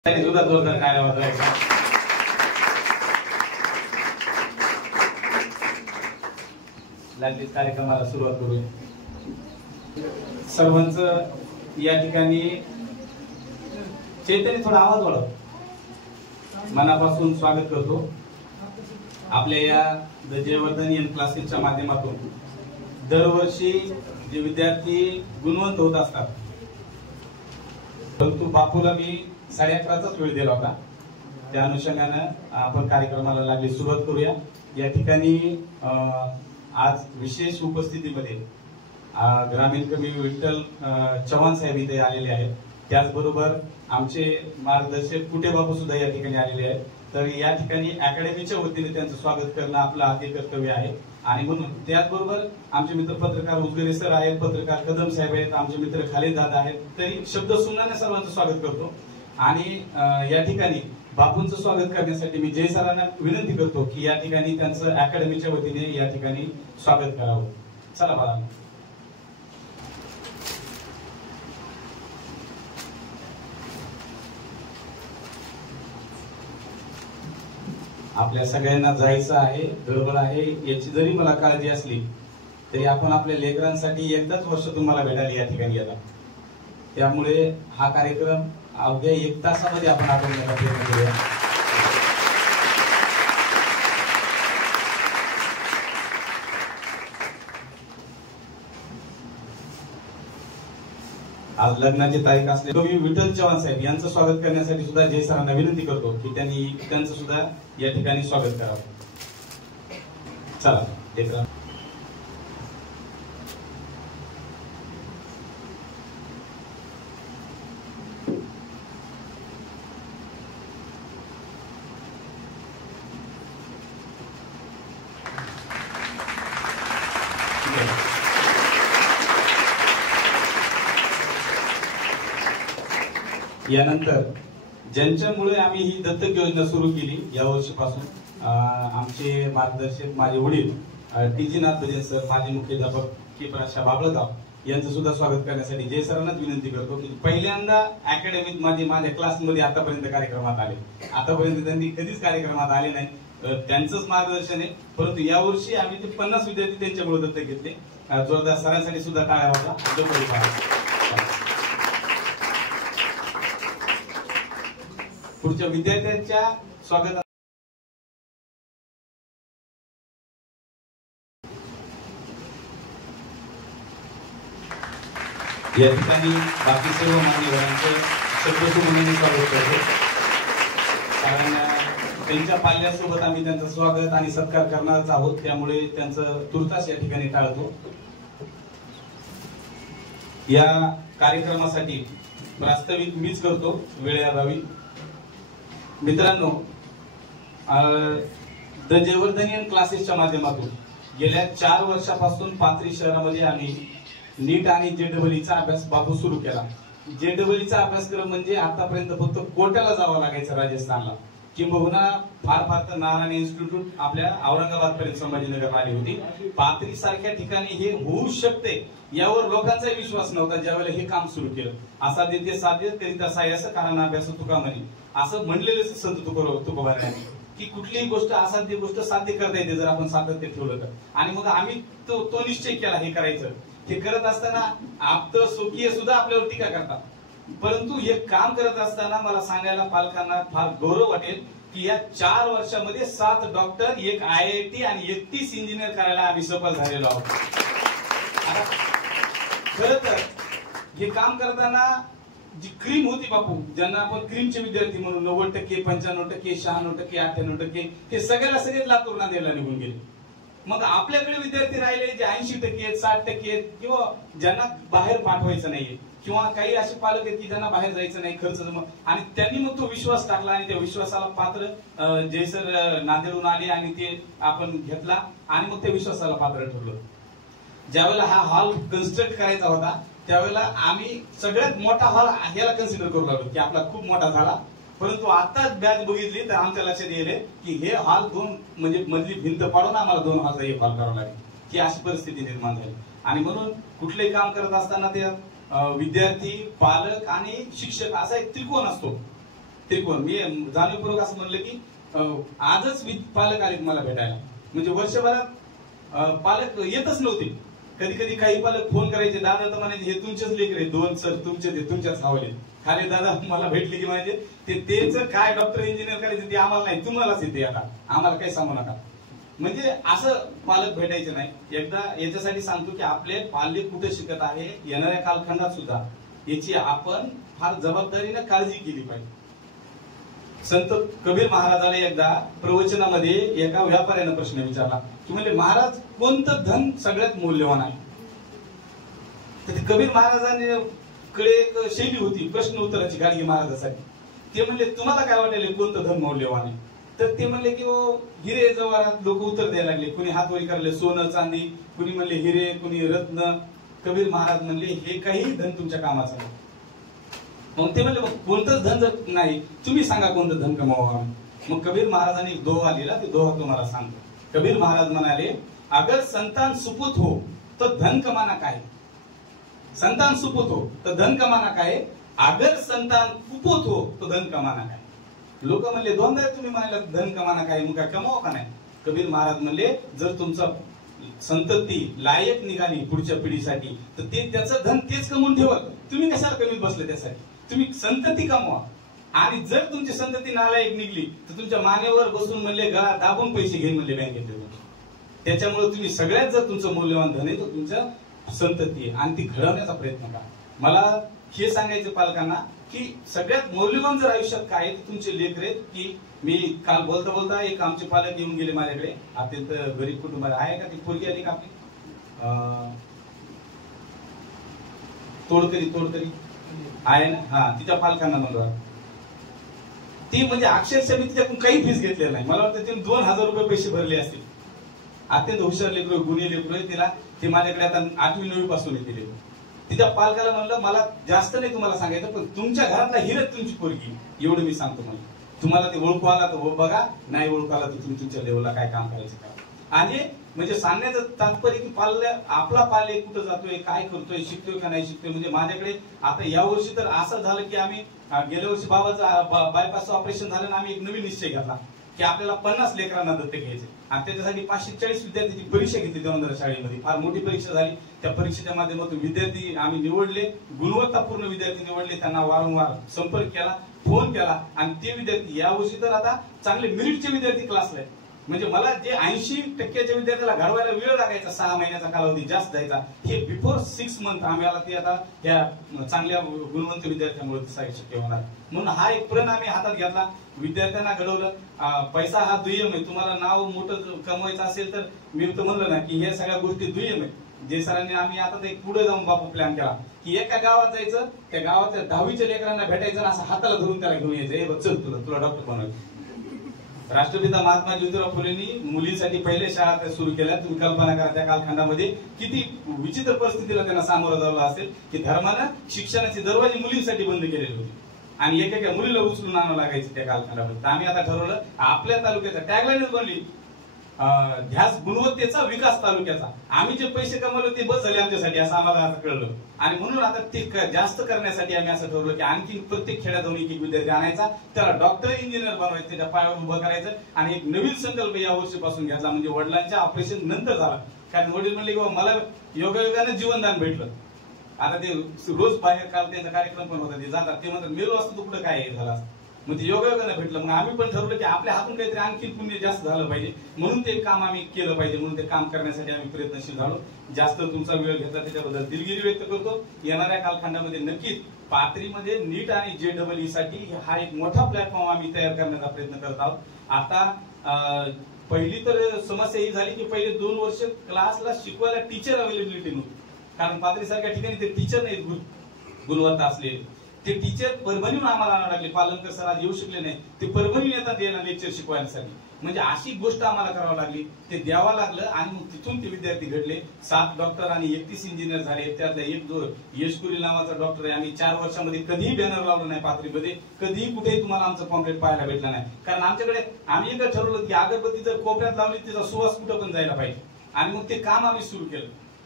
सुद्धा जोरदार काय वाजवायचा. लागलीच कार्यक्रमाला सुरुवात करूया. सर्वांचं या ठिकाणी चैतन्य थोडा आवाज वाढव. मनापासून स्वागत करतो आपल्या या द जयवर्धन क्लासेसच्या माध्यमातून. दरवर्षी जे विद्यार्थी गुणवंत होत असतात, परंतु बापूला मी 11:30चा वेळ दिला होता. त्या अनुषंगानं आपण कार्यक्रमाला लागली सुरुवात करूया. या ठिकाणी आज विशेष उपस्थितीमध्ये ग्रामीण कवी विठ्ठल चव्हाण साहेब इथे आलेले आहेत. त्याचबरोबर आमचे मार्गदर्शक कुटे बापू सुद्धा या ठिकाणी आलेले आहेत. तर या ठिकाणी अकॅडमीच्या वतीने त्यांचं स्वागत करणं आपलं आद्य कर्तव्य आहे. आणि म्हणून त्याचबरोबर आमचे मित्र पत्रकार उजगरे सर आहेत, पत्रकार कदम साहेब आहेत, आमचे मित्र खालीद दादा आहेत. तरी शब्द सुनाने सर्वांचं स्वागत करतो. आणि या ठिकाणी बापूंचं स्वागत करण्यासाठी मी जय सरांना विनंती करतो की या ठिकाणी त्यांचं अकॅडमीच्या वतीने या ठिकाणी स्वागत करावं. चला बाळा. आपल्या सगळ्यांना जायचं आहे, गडबड आहे, याची जरी मला काळजी असली तरी आपण आपल्या लेकरांसाठी एकदाच वर्ष तुम्हाला भेटायला या ठिकाणी येतात. त्यामुळे हा कार्यक्रम अवघ्या 1 तासामध्ये आपण आटवण्याचा प्रयत्न करूया. आज लग्नाची तारीख असले कवी विठ्ठल चव्हाण साहेब यांचं स्वागत करण्यासाठी सुद्धा जय सरांना विनंती करतो की त्यांनी त्यांचं सुद्धा या ठिकाणी स्वागत करावं. चला लेकरा. यानंतर ज्यांच्यामुळे आम्ही ही दत्तक योजना सुरू केली या वर्षीपासून आमचे मार्गदर्शक माझे वडील टी.जी. नाथ भजन सर, माजी मुख्याध्यापक के. प्रशांत बाबळगाव यांचं सुद्धा स्वागत करण्यासाठी जय सरांनाच विनंती करतो की पहिल्यांदा अकॅडमीत माझ्या क्लासमध्ये आतापर्यंत कार्यक्रमात आले. आतापर्यंत त्यांनी कधीच कार्यक्रमात आले नाही. त्यांचंच मार्गदर्शन आहे. परंतु यावर्षी आम्ही ते 50 विद्यार्थी त्यांच्यामुळे दत्तक घेतले. जोरदार सरांसाठी सुद्धा टाळ्या वाजवा. पुढच्या विद्यार्थ्यांच्या स्वागत. या ठिकाणी बाकी सर्व मान्यवरांचं शब्दसुमनाने स्वागत करतो. कारण त्यांच्या पाल्यासोबत आम्ही त्यांचं स्वागत आणि सत्कार करणारच आहोत. त्यामुळे त्यांचं तुर्तास या ठिकाणी टाळतो. या कार्यक्रमासाठी प्रास्ताविक मीच करतो वेळेअभावी. मित्रांनो, द जयवर्धन क्लासेसच्या माध्यमातून गेल्या 4 वर्षापासून पाथरी शहरामध्ये आम्ही नीट आणि जेडब्ल्यूचा अभ्यास बापू सुरू केला. जेडब्ल्यूचा अभ्यासक्रम म्हणजे आतापर्यंत फक्त कोट्याला जावं लागायचं राजस्थानला, किंबहुना फार फार तर नारायण इन्स्टिट्यूट आपल्या औरंगाबाद पर्यंत संभाजीनगर आली होती. पाथरी सारख्या ठिकाणी हे होऊ शकते यावर लोकांचा विश्वास नव्हता. ज्यावेळेला हे काम सुरू केलं, असा देते साध्य करिता साह्यास कारण अभ्यास तुका म्हणे, असं म्हणलेलं संत तुकोबारायांनी की कुठलीही गोष्ट असाध्य गोष्ट साध्य करता येते जर आपण सातत्य ठेवलं तर. आणि मग आम्ही तो निश्चय केला हे करायचं. हे करत असताना आप्त स्वकीय सुद्धा आपल्यावर टीका करतात. परंतु हे काम करत असताना मला सांगायला पालकांना फार गौरव वाटेल की या 4 वर्षामध्ये 7 डॉक्टर, 1 IIT आणि 31 इंजिनियर करायला आम्ही सफल झालेलो आहोत. खर तर हे काम करताना जी क्रीम होती बापू, ज्यांना आपण क्रीमचे विद्यार्थी म्हणून 90%, 95%, 96%, 98% हे सगळेच लातूर नांदेडला निघून गेले. मग आपल्याकडे विद्यार्थी राहिले जे 80%, 60% किंवा ज्यांना बाहेर पाठवायचं नाहीये, किंवा काही असे पालक आहेत की ज्यांना बाहेर जायचं नाही, खर्च आणि त्यांनी मग तो विश्वास टाकला आणि त्या विश्वासाला पात्र जय सर नांदेडून आले आणि ते आपण घेतला आणि मग त्या विश्वासाला पात्र ठरलो. ज्यावेळेला हा हॉल कन्स्ट्रक्ट करायचा होता त्यावेळेला आम्ही सगळ्यात मोठा हॉल ह्याला कन्सिडर करू लागलो की आपला खूप मोठा झाला. परंतु आताच बॅच बघितली तर आमच्या लक्षात येईल की हे हॉल 2 म्हणजे मधली भिंत पाडून आम्हाला 2 हॉलचा 1 हॉल करावा लागेल, की अशी परिस्थिती निर्माण झाली. आणि म्हणून कुठलंही काम करत असताना ते विद्यार्थी, पालक आणि शिक्षक असा एक त्रिकोण असतो. त्रिकोण. मी जाणीवपूर्वक असं म्हणलं की आजच पालक आले मला भेटायला, म्हणजे वर्षभरात पालक येतच नव्हते. कधी कधी काही पालक फोन करायचे, दादा तर म्हणायचे हे तुमचेच लेकर दोन सर तुमचे ते तुमच्याच हवाले. खाली दादा मला भेटले की म्हणजे तेच काय डॉक्टर इंजिनियर करायचं ते आम्हाला नाही, तुम्हालाच येते, आता आम्हाला काही सांगू नका. म्हणजे असं पालक भेटायचे नाही. एकदा याच्यासाठी सांगतो की आपले पाल्य कुठे शिकत आहे येणाऱ्या कालखंडात सुद्धा याची आपण फार जबाबदारीने काळजी केली पाहिजे. संत कबीर महाराजाला एकदा प्रवचनामध्ये एका व्यापाऱ्यानं प्रश्न विचारला की म्हणजे महाराज कोणतं धन सगळ्यात मौल्यवान आहे. तर कबीर महाराजांनी कडे एक शैली होती प्रश्न उत्तराची गाडगी महाराजासाठी. ते म्हणले तुम्हाला काय वाटेल कोणतं धन मौल्यवान आहे. तर ते म्हणले की हिरे जवाहरात लोक उत्तर द्यायला लागले. कुणी हात वर करले सोनं चांदी, कुणी म्हणले हिरे, कुणी रत्न. कबीर महाराज म्हणले हे काही धन तुमच्या कामाचं नाही. मग ते म्हणले मग कोणतंच धन जर नाही तुम्ही सांगा कोणतं धन कमावं. मग कबीर महाराजांनी एक दोहा लिहिला, ते दोहा तुम्हाला सांगतो. कबीर महाराज म्हणाले अगर संतान सुपूत हो तो धन कमाना काय. संतान सुपूत हो तो धन कमाना काय, अगर संतान कुपोत हो तो धन कमाना काय. लोक म्हणले दोनदा तुम्ही म्हणाला धन कमाना काय, मग काय कमाव का नाही. कबीर महाराज म्हणले जर तुमचं संतती लायक निघाली पुढच्या पिढीसाठी तर ते त्याचं धन तेच कमवून ठेवत. तुम्ही कशाला कमीत बसले त्यासाठी. तुम्ही संतती कमवा. आणि जर तुमची संतती नालायक निघली तर तुमच्या मानेवर बसून म्हणले गळा दाबून पैसे घेईन म्हणले बँकेत. त्याच्यामुळे तुम्ही सगळ्यात जर तुमचं मौल्यवान धन आहे तर तुमच्या संतती आहे आणि ती घडवण्याचा प्रयत्न करा. मला हे सांगायचं पालकांना की सगळ्यात मौल्यवान जर आयुष्यात काय आहे तर तुमचे लेकर आहेत. की मी काल बोलता बोलता एक आमचे पालक येऊन गेले माझ्याकडे, अत्यंत गरीब कुटुंब आहे का ती पोरगी आली का आपली तोडकरी आहे ना, हा तिच्या पालकांना म्हणलं ती म्हणजे अक्षरशः मी तिच्याकडून काही फीस घेतलेलं नाही. मला वाटतं तिने 2000 रुपये पैसे भरले असतील. अत्यंत हुशार लेकरू गुणी लेकरू आहे. तिला ते माझ्याकडे आता 8वी 9वी पासून येते लेकरू. तिच्या पालकाला म्हणलं मला जास्त नाही तुम्हाला सांगायचं पण तुमच्या घरातला हिरच तुमची पोरगी एवढं मी सांगतो. मला तुम्हाला ते ओळखू आला तर बघा, नाही ओळखू आला तर तुम्ही तुमच्या लेवलला काय काम करायचं का. आणि म्हणजे सांगण्याचं तात्पर्य की आपला पाल्य कुठं जातोय, काय करतोय, शिकतोय का नाही शिकतोय. म्हणजे माझ्याकडे आता या वर्षी तर असं झालं की आम्ही गेल्या वर्षी बाबाचं बायपासचं ऑपरेशन झालं आणि आम्ही एक नवीन निश्चय घेतला की आपल्याला 50 लेकरांना दत्तक घ्यायचे आणि त्याच्यासाठी 540 विद्यार्थ्यांची परीक्षा घेतली देवंदर शाळेमध्ये. फार मोठी परीक्षा झाली. त्या परीक्षेच्या माध्यमातून विद्यार्थी आम्ही निवडले, गुणवत्तापूर्ण विद्यार्थी निवडले. त्यांना वारंवार संपर्क केला, फोन केला आणि ते विद्यार्थी यावर्षी तर आता चांगले मेरिटचे विद्यार्थी क्लासला आहेत. म्हणजे मला जे 80% विद्यार्थ्याला घडवायला वेळ लागायचा 6 महिन्याचा कालावधी जास्त जायचा हे बिफोर 6 मंथ आम्हाला ते आता या चांगल्या गुणवंत विद्यार्थ्यांमुळे शक्य होणार. म्हणून हा एक प्रण आम्ही हातात घेतला, विद्यार्थ्यांना घडवलं. पैसा हा दुय्यम आहे. तुम्हाला नाव मोठं कमवायचं असेल तर मी तर म्हणलं ना की हे सगळ्या गोष्टी दुय्यम आहेत. जे सरांनी आम्ही आता ते पुढे जाऊन बापू प्लॅन केला की एका गावात जायचं, त्या गावातल्या 10वीच्या लेकरांना भेटायचं आणि असं हाताला धरून त्याला घेऊन यायचं, चल तुला डॉक्टर बनवायचं. राष्ट्रपिता महात्मा ज्योतिराव फुलेंनी मुलींसाठी पहिल्या शाळा सुरू केल्या. तुम्ही कल्पना करा त्या कालखंडामध्ये किती विचित्र परिस्थितीला त्यांना सामोरं जावं असेल की धर्मानं शिक्षणाचे दरवाजे मुलींसाठी बंद केलेले होते आणि एकेका मुलीला उचलून आणावं लागायचं त्या कालखंडामध्ये. आम्ही आता ठरवलं आपल्या तालुक्याचा टॅगलाईनच बनली ध्यास गुणवत्तेचा विकास तालुक्याचा. आम्ही जे पैसे कमवले ते बस झाले आमच्यासाठी असं आम्हाला आता कळलं. आणि म्हणून आता ते जास्त करण्यासाठी आम्ही असं ठरवलं की आणखी प्रत्येक खेड्यात जाऊन एक विद्यार्थी आणायचा, त्याला डॉक्टर इंजिनियर बनवायचं, त्याच्या पायावर उभं करायचं. आणि एक नवीन संकल्प या वर्षीपासून घेतला म्हणजे वडिलांच्या ऑपरेशन नंतर झाला. कारण वडील म्हणले की मला योगायोगानं जीवनदान भेटलं. आता ते रोज बाहेर काल त्यांचा कार्यक्रम पण होता, ते जातात, ते म्हणतात मेलो असतो तू कुठं काय झाला असतं. मग ते योगायोगानं भेटलं. मग आम्ही पण ठरवलं की आपल्या हातून काहीतरी आणखी पुण्य जास्त झालं पाहिजे म्हणून ते काम आम्ही केलं पाहिजे. म्हणून ते काम करण्यासाठी आम्ही प्रयत्नशील झालो. जास्त तुमचा वेळ घेतला त्याच्याबद्दल दिलगिरी व्यक्त करतो. येणाऱ्या कालखंडामध्ये नक्कीच पाथरीमध्ये नीट आणि JEE साठी हा एक मोठा प्लॅटफॉर्म आम्ही तयार करण्याचा प्रयत्न करत आहोत. आता पहिली तर समस्या ही झाली की पहिले 2 वर्ष क्लासला शिकवायला टीचर अवेलेबिलिटी नव्हती. कारण पाथरी सारख्या ठिकाणी ते टीचर नाहीत गुणवत्ता असलेले. ते टीचर परभणीहून आम्हाला आणावं लागले. पालनकर सर आज येऊ शकले नाही, ते परभणीहून येतात द्यायला लेक्चर शिकवायसाठी. म्हणजे अशी गोष्ट आम्हाला करावं लागली, ते द्यावं लागलं. आणि मग तिथून ते विद्यार्थी घडले. 7 डॉक्टर आणि 31 इंजिनियर झाले. त्यातला एक जो यशकुरी नावाचा डॉक्टर आहे. आम्ही 4 वर्षामध्ये कधीही बॅनर लावलं नाही पाथरीमध्ये, कधीही कुठेही तुम्हाला आमचं पॉम्पलेट पाहायला भेटलं नाही. कारण आमच्याकडे आम्ही एकच ठरवलं की अगरबत्ती जर कोपऱ्यात लावली तिचा सुवास कुठं पण जायला पाहिजे. आणि मग ते काम आम्ही सुरू केलं.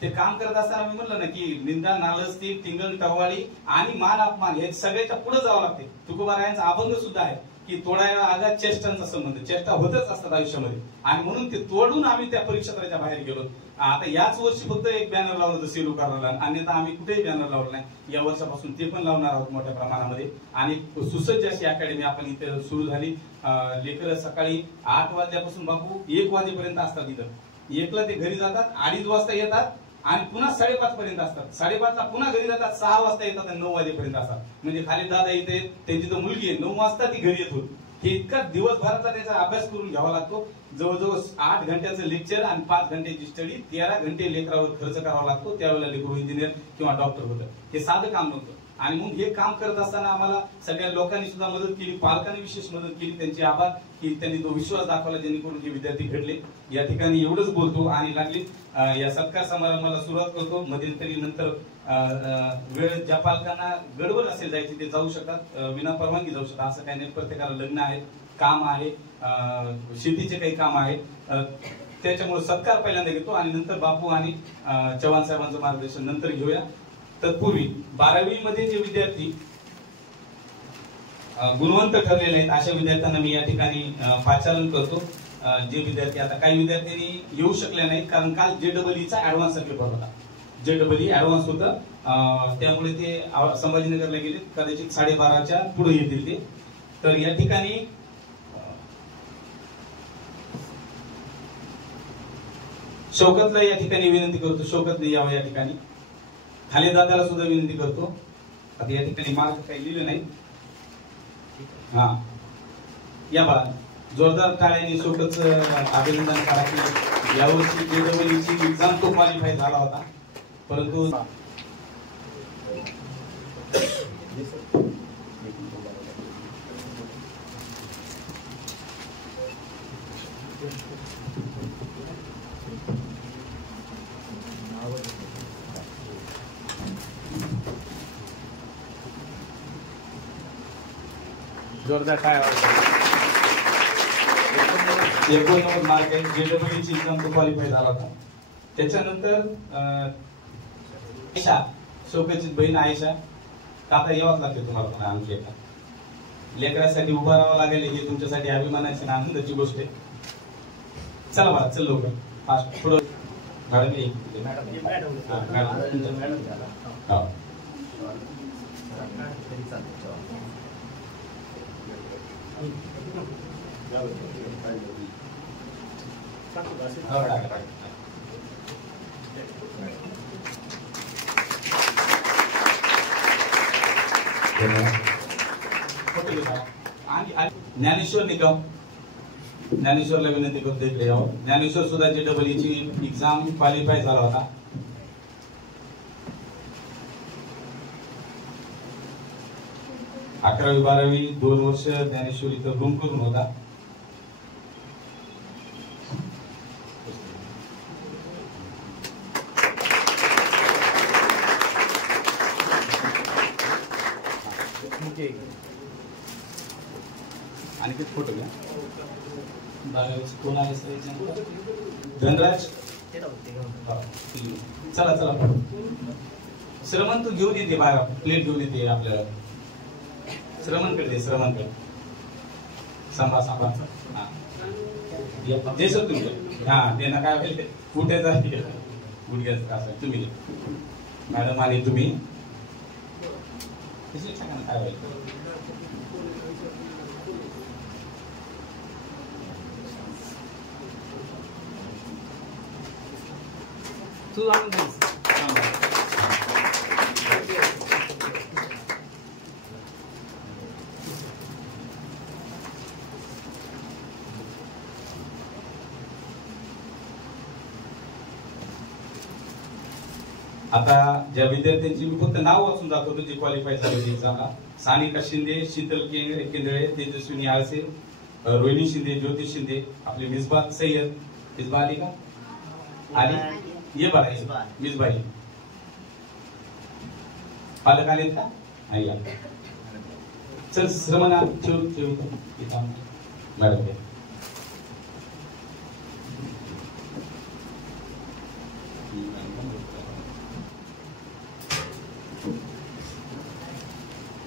ते काम करत असताना मी म्हणलं ना की निंदा नालस्ती टिंगल टवाळी आणि मान अपमान हे सगळ्याच्या पुढे जावं लागते. तुकोबारायांचा अभंग सुद्धा आहे की तोडायला आगात चेष्टांचा संबंध, चेष्टा होतच असतात आयुष्यामध्ये आणि म्हणून ते तोडून आम्ही त्या परीक्षेत्राच्या बाहेर गेलो. आता याच वर्षी फक्त एक बॅनर लावलं होतं सेलू करायला, अन्यथा आम्ही कुठेही बॅनर लावलं नाही. या वर्षापासून ते पण लावणार आहोत मोठ्या प्रमाणामध्ये. आणि सुसज्ज अशी अकॅडमी आपण इथे सुरू झाली. लेकरं सकाळी 8 वाजल्यापासून बापू 1 वाजेपर्यंत असतात इथं. 1ला ते घरी जातात, 2:30 वाजता येतात आणि पुन्हा 5:30 पर्यंत असतात. 5:30ला पुन्हा घरी जातात, 6 वाजता येतात आणि 9 वाजेपर्यंत असतात. म्हणजे खाली दादा इथे त्यांची तर मुलगी आहे, 9 वाजता ती घरी येत होती. हे इतका दिवसभराचा त्याचा अभ्यास करून घ्यावा लागतो. जवळजवळ 8 घंट्याचं लेक्चर आणि 5 घंट्याची स्टडी, 13 घंटे लेकरावर खर्च करावा लागतो. त्यावेळेला लेकरू इंजिनियर किंवा डॉक्टर होतं. हे साधं काम नव्हतं. आणि मग हे काम करत असताना आम्हाला सगळ्या लोकांनी सुद्धा मदत केली, पालकांनी विशेष मदत केली. त्यांचे आभार की त्यांनी तो विश्वास दाखवला जेणेकरून हे विद्यार्थी घडले. या ठिकाणी एवढंच बोलतो आणि लागली या सत्कार समारंभाला सुरुवात करतो. मध्यंतरी नंतर वेळ ज्या पालकांना गडबड असेल जायची ते जाऊ शकतात, विना परवानगी जाऊ शकतात. असं काही नाही. प्रत्येकाला लग्न आहे, काम आहे, शेतीचे काही काम आहे. त्याच्यामुळे सत्कार पहिल्यांदा घेतो आणि नंतर बापू आणि चव्हाण साहेबांचं मार्गदर्शन नंतर घेऊया. तत्पूर्वी 12वी मध्ये जे विद्यार्थी गुणवंत ठरलेले आहेत अशा विद्यार्थ्यांना मी या ठिकाणी पाचारण करतो. जे विद्यार्थी, आता काही विद्यार्थ्यांनी येऊ शकले नाहीत कारण काल JEEचा ऍडव्हान्स पेपर होता. JEE ऍडव्हान्स होतं, त्यामुळे ते संभाजीनगरला गेले. कदाचित 12:30च्या पुढे येतील ते. तर या ठिकाणी शौकतला या ठिकाणी विनंती करतो, शौकतने यावं या ठिकाणी. खाली दादाला सुद्धा विनंती करतो. आता या ठिकाणी मार्क काही लिहिले नाही. हा या बाळा, जोरदार टाळ्यांनी शौकतचं अभिनंदन करा की यावर्षी JEEची एक्झाम तो क्वालिफाय झाला होता. परंतु जोरदार काय 89 मार्क आहे. JEEची एक्झाम तो क्वालिफाय झाला होता. त्याच्यानंतर आयशा, शौकतची बहीण आयशा. आता यावंच लागते तुम्हाला पण आणखी एका लेकरासाठी उभा राहावं लागेल. ही तुमच्यासाठी अभिमानाची आणि आनंदाची गोष्ट आहे. चला बघा, चल लवकर फास्ट पुढं. ज्ञानेश्वर निकम, ज्ञानेश्वरला विनंती करतो इकडे यावं. ज्ञानेश्वर सुद्धा JEEची एक्झाम क्वालिफाय झाला होता. अकरावी 12वी 2 वर्ष ज्ञानेश्वर इथं रूम करून होता. आणखी फोटो घ्या. 12वी कोण आहे धनराज. चला चला, श्रमण तू घेऊन येते बाहेर, प्लेट घेऊन येते आपल्याला. श्रमणकडे दे, श्रमणकडे. सांभा सांभा. जे सर तुम्ही हा त्यांना काय होईल कुठेचा गुडघ्याचं त्रास आहे. तुम्ही मॅडम आणि तुम्ही काय होईल. तू आता ज्या विद्यार्थ्यांची मी फक्त नाव वाचून दाखवतो जे क्वालिफाय झाले एक्झामला. सानिका शिंदे, शीतल केंद्रे, तेजस्विनी आळसे, रोहिणी शिंदे, ज्योती शिंदे, आपले मिसबा सय्यद. मिसबा आली का? आली. ये बघा मिसबाई. पालक आलेत का? या. चल श्रमणा ठेव मॅडम.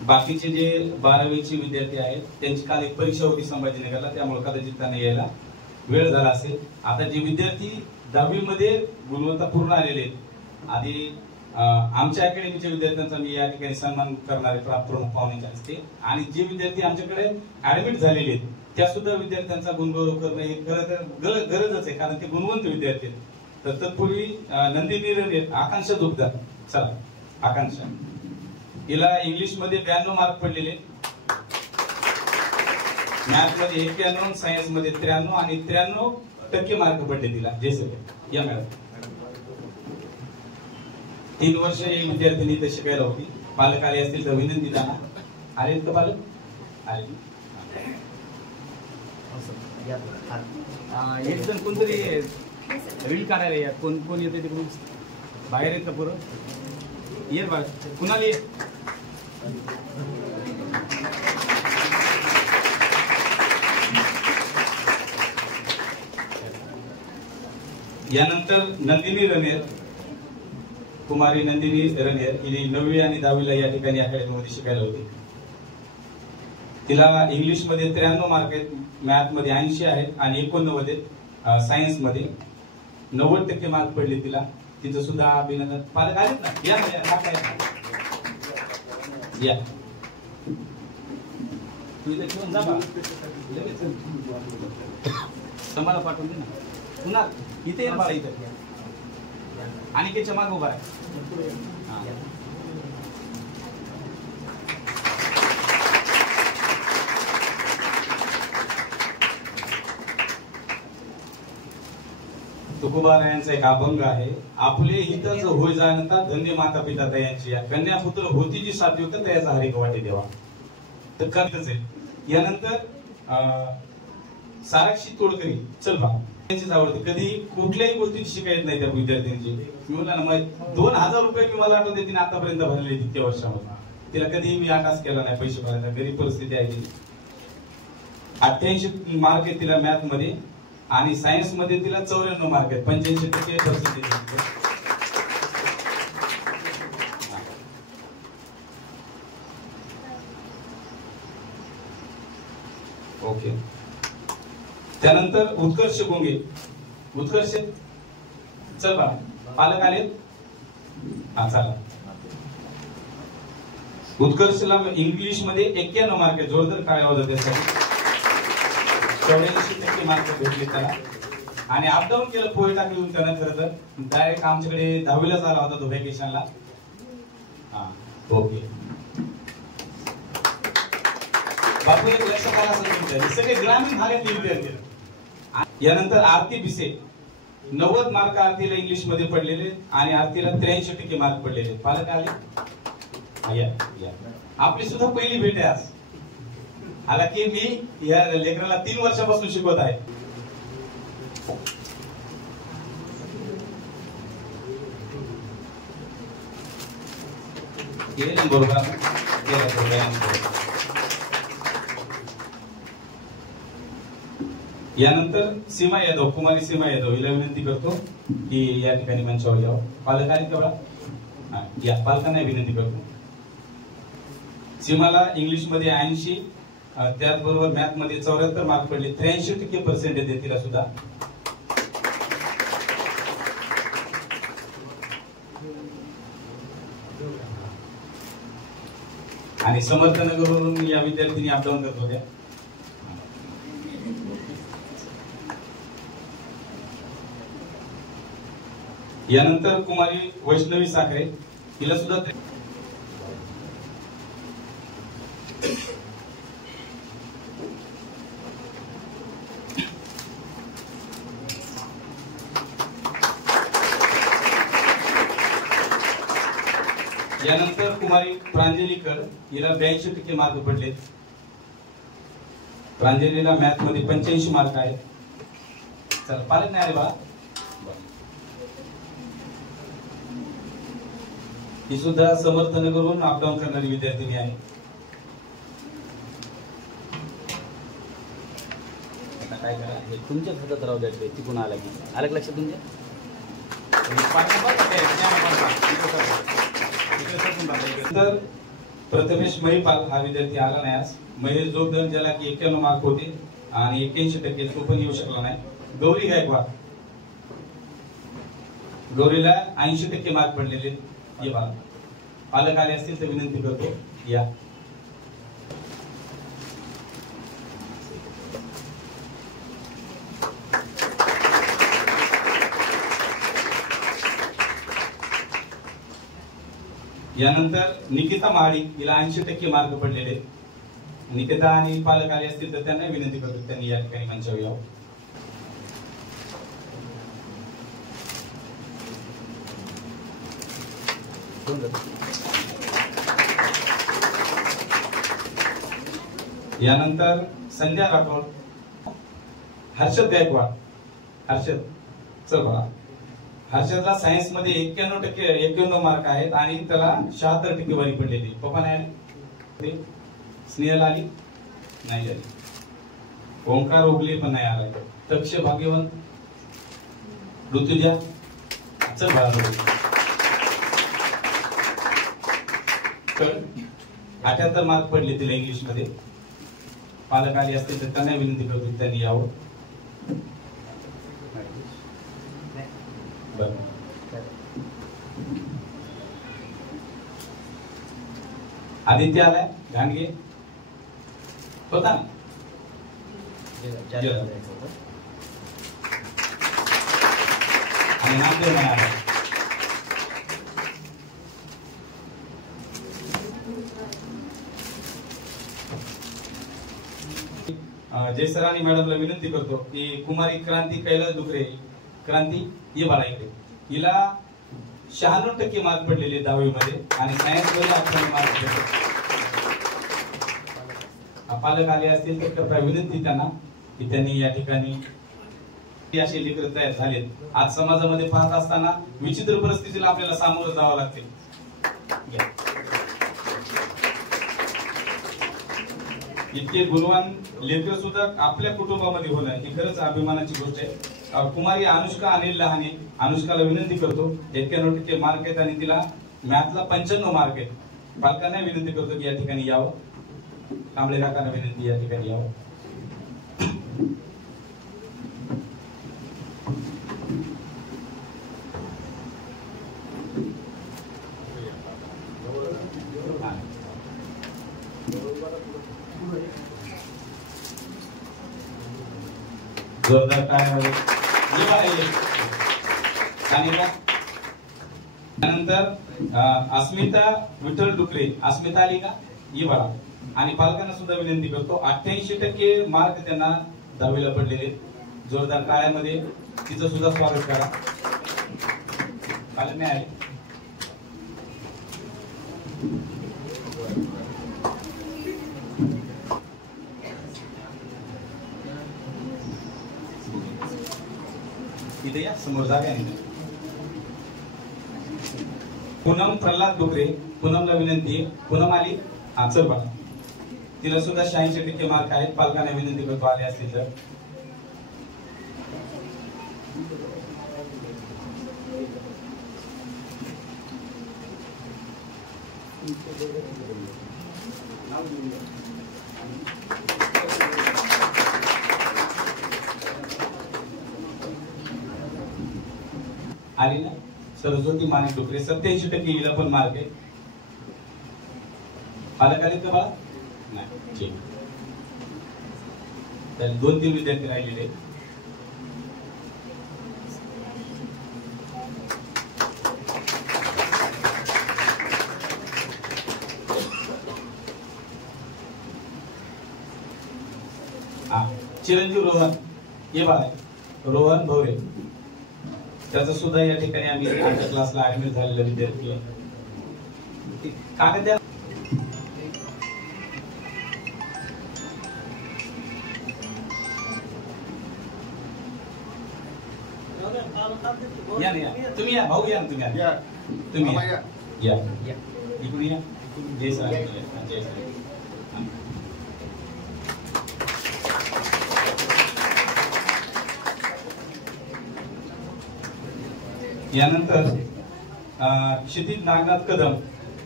बाकीचे जे 12वीचे विद्यार्थी आहेत त्यांची काल एक परीक्षा होती संभाजीनगरला, त्यामुळे कदाचित त्यांना यायला वेळ झाला असेल. आता जे विद्यार्थी 10वी मध्ये गुणवत्तापूर्ण आलेले आहेत, आधी आमच्या अकॅडमीच्या विद्यार्थ्यांचा मी या ठिकाणी सन्मान करणारे प्रमुख पाहुण्यांच्या हस्ते, आणि जे विद्यार्थी आमच्याकडे ऍडमिट झालेले आहेत त्या सुद्धा विद्यार्थ्यांचा गुणगौरव करणं हे गरजच आहे, कारण ते गुणवंत विद्यार्थी आहेत. तर तत्पूर्वी नंदिनी रणे, आकांक्षा दुबदा, चला आकांक्षा, हिला इंग्लिश मध्ये 92 मार्क पडलेले, मॅथ मध्ये 91, सायन्स मध्ये 93 आणि 93% मार्क पडले तिला. जे सगळे या मॅडम 3 वर्ष ही विद्यार्थिनी इथे शिकायला होती. पालक आले असतील तर विनंती त्यांना. आले का पालक? आले. एक जण कोणतरी रील काढायला या, कोण कोण येते तिकडून बाहेर येत का पुरं ये बा, कुणाला ये. यानंतर नंदिनी रणेर, कुमारी नंदिनी रणेर, हिने 9वी आणि 10वीला या ठिकाणी अकॅडमीमध्ये शिकायला होती. तिला इंग्लिश मध्ये 93 मार्क आहेत, मॅथ मध्ये 80 आहेत आणि 89 सायन्स मध्ये 90% मार्क पडले तिला. तिचं सुद्धा अभिनंदन. पालक आलेत ना, या या, तू इथे ठेवून जा बा, तुम्हाला पाठवून दे ना. पुन्हा इथे ये बाळा, इथे आणि त्याच्या मागे उभा आहे. तुकोबारायांचा एक अभंग आहे, आपले हितच होय जाणता धन्य माता पिता यांची, या कन्यापुत्र होती जी सात्विक त्याचा हरिक वाटे देवा. तर करतच आहे. यानंतर साराक्षी तोडकरी, चल बा, त्यांचीच आवडते. कधी कुठल्याही गोष्टीची शिकायत नाही त्या विद्यार्थ्यांची. मी म्हणला ना, मग 2000 रुपये मी मला आठवते तिने आतापर्यंत भरलेली तितक्या वर्षामध्ये. तिला कधी मी आटास केला नाही पैसे भरायचा, गरीब परिस्थिती आहे ती. 88 मार्क आहे तिला मॅथ मध्ये आणि सायन्स मध्ये तिला 94 मार्क आहेत, 85% ओके. त्यानंतर उत्कर्ष गोंगे, उत्कर्ष चल बा, पालक आले. हा चला. उत्कर्षला इंग्लिश मध्ये 91 मार्क आहे, जोरदार टाळ्या वाजवत त्यासाठी. 84% मार्क भेटले त्याला आणि अपडाऊन केलं पोहे टाकून त्यानं. खरं तर डायरेक्ट आमच्याकडे 10वीलाच आला होता तो व्हॅकेशनला. हा ओके. बापू एक लक्षात आला असेल, सगळे ग्रामीण भागातले विद्यार्थी. यानंतर आरती बिसे, 90 मार्क आरतीला इंग्लिश मध्ये पडलेले आणि आरतीला 83% मार्क पडलेले. पालक आले. या आपली सुद्धा पहिली भेट आहे आज. आला की मी या लेकराला 3 वर्षापासून शिकवत आहे. बरोबर. यानंतर सीमा यादव, कुमारी सीमा यादव, हिला विनंती करतो की या ठिकाणी मंचावर यावं. पालक आहेत का बघा? या पालकांना विनंती करतो. सीमाला इंग्लिश मध्ये 80, त्याचबरोबर मॅथ मध्ये 74 मार्क पडले, 83% पर्सेंटेज आहे तिला सुद्धा. आणि समर्थनगरवरून या विद्यार्थ्यांनी अपडाऊन करत होत्या. यानंतर कुमारी वैष्णवी साखरे, तिला सुद्धा यानंतर कुमारी प्रांजली कर, हिला 82% मार्क पडले. प्रांजलीला मॅथ मध्ये 85 मार्क आहेत. चल पालक नाही आले बा. ही सुद्धा समर्थनगरवरून अपडाऊन करणारी विद्यार्थिनी आहे. काय करा, तुमच्याच हातात राहू द्या. तिकडून आला की आलं लक्षात तुमच्या. तर प्रथमेश महिपाल हा विद्यार्थी आला नाही आज. महेश जोगदन ज्याला की 91 मार्क होते आणि 81% तो पण येऊ शकला नाही. गौरी गायकवाड, गौरीला 80% मार्क पडलेले. ये बाळा, पालक आले असतील तर विनंती करतो या. यानंतर निकिता महाडी, हिला 80% मार्क पडलेले. निकिता आणि पालक आले असतील तर त्यांना विनंती करतो त्यांनी या ठिकाणी मंचावर यावं. यानंतर संध्या राठोड, हर्षद गायकवाड. हर्षद चल बघा, हर्षदला सायन्स मध्ये 91 मार्क आहेत आणि त्याला 76% पडलेली. पप्पा नाही आले, स्नेहल आली नाही आली, ओंकार ओगले पण नाही आलाय, तक्ष भाग्यवंत, ऋतुजा चल बघा. तर 78 मार्क पडले तिला इंग्लिश मध्ये. पालक आले असतील तर त्यांना विनंती करतो त्यांनी यावं. आदित्य आलाय घाणगे होता ना, आणि नामदेव नाही आला. जयसराणी मॅडमला विनंती करतो की कुमारी क्रांती कैलास डुकरे, क्रांती ये बाळा इकडे. हिला 96% मार्क पडलेले 10वी मध्ये आणि सायन्स मध्ये 98 मार्क पडले. पालक आले असतील तर कृपया विनंती त्यांना की त्यांनी या ठिकाणी असे लेकर तयार झालेत. आज समाजामध्ये पाहत असताना विचित्र परिस्थितीला आपल्याला सामोरं जावं लागते. इतके गुणवान लेकर सुद्धा आपल्या कुटुंबामध्ये होणं ही खरंच अभिमानाची गोष्ट आहे. कुमारी अनुष्का अनिल लहाने, अनुष्काला विनंती करतो, 91% मार्क आहेत आणि तिला मॅथला 95 मार्क आहेत. पालकांना विनंती करतो की या ठिकाणी यावं. कांबळे काकांना विनंती या ठिकाणी यावं. जोरदार टाळ्यामध्ये त्यानंतर अस्मिता विठ्ठल डुकरे, अस्मिता आली का ये बाळा. आणि पालकांना सुद्धा विनंती करतो, 88% मार्क त्यांना 10वीला पडलेले. जोरदार टाळ्यामध्ये तिचं सुद्धा स्वागत करा. पालक नाही आले. इथे या समोर जागा नाही. पूनम प्रल्हाद डुकरे, पूनमला विनंती. पूनम आली हा चल बघा. तिला सुद्धा 86% मार्क आहेत. पालकांना विनंती करतो आले असतील तर. आली ना सरस्वती माणिक डुकरे, 87% हिला पण मार्क आहे. पालक आले का बाळा? नाही, ठीक. तर 2-3 विद्यार्थी राहिलेले. चिरंजीव रोहन ये बाळा, रोहन भवरे, त्याचं सुद्धा या ठिकाणी आम्ही 8 क्लासला ऍडमिट झालेला विद्यार्थी आहे. कागद द्या. या ना, तुम्ही या भाऊ, या तुम्ही या, तुम्ही या इकडून या. जय सर, जय सर. यानंतर क्षितिज नागनाथ कदम,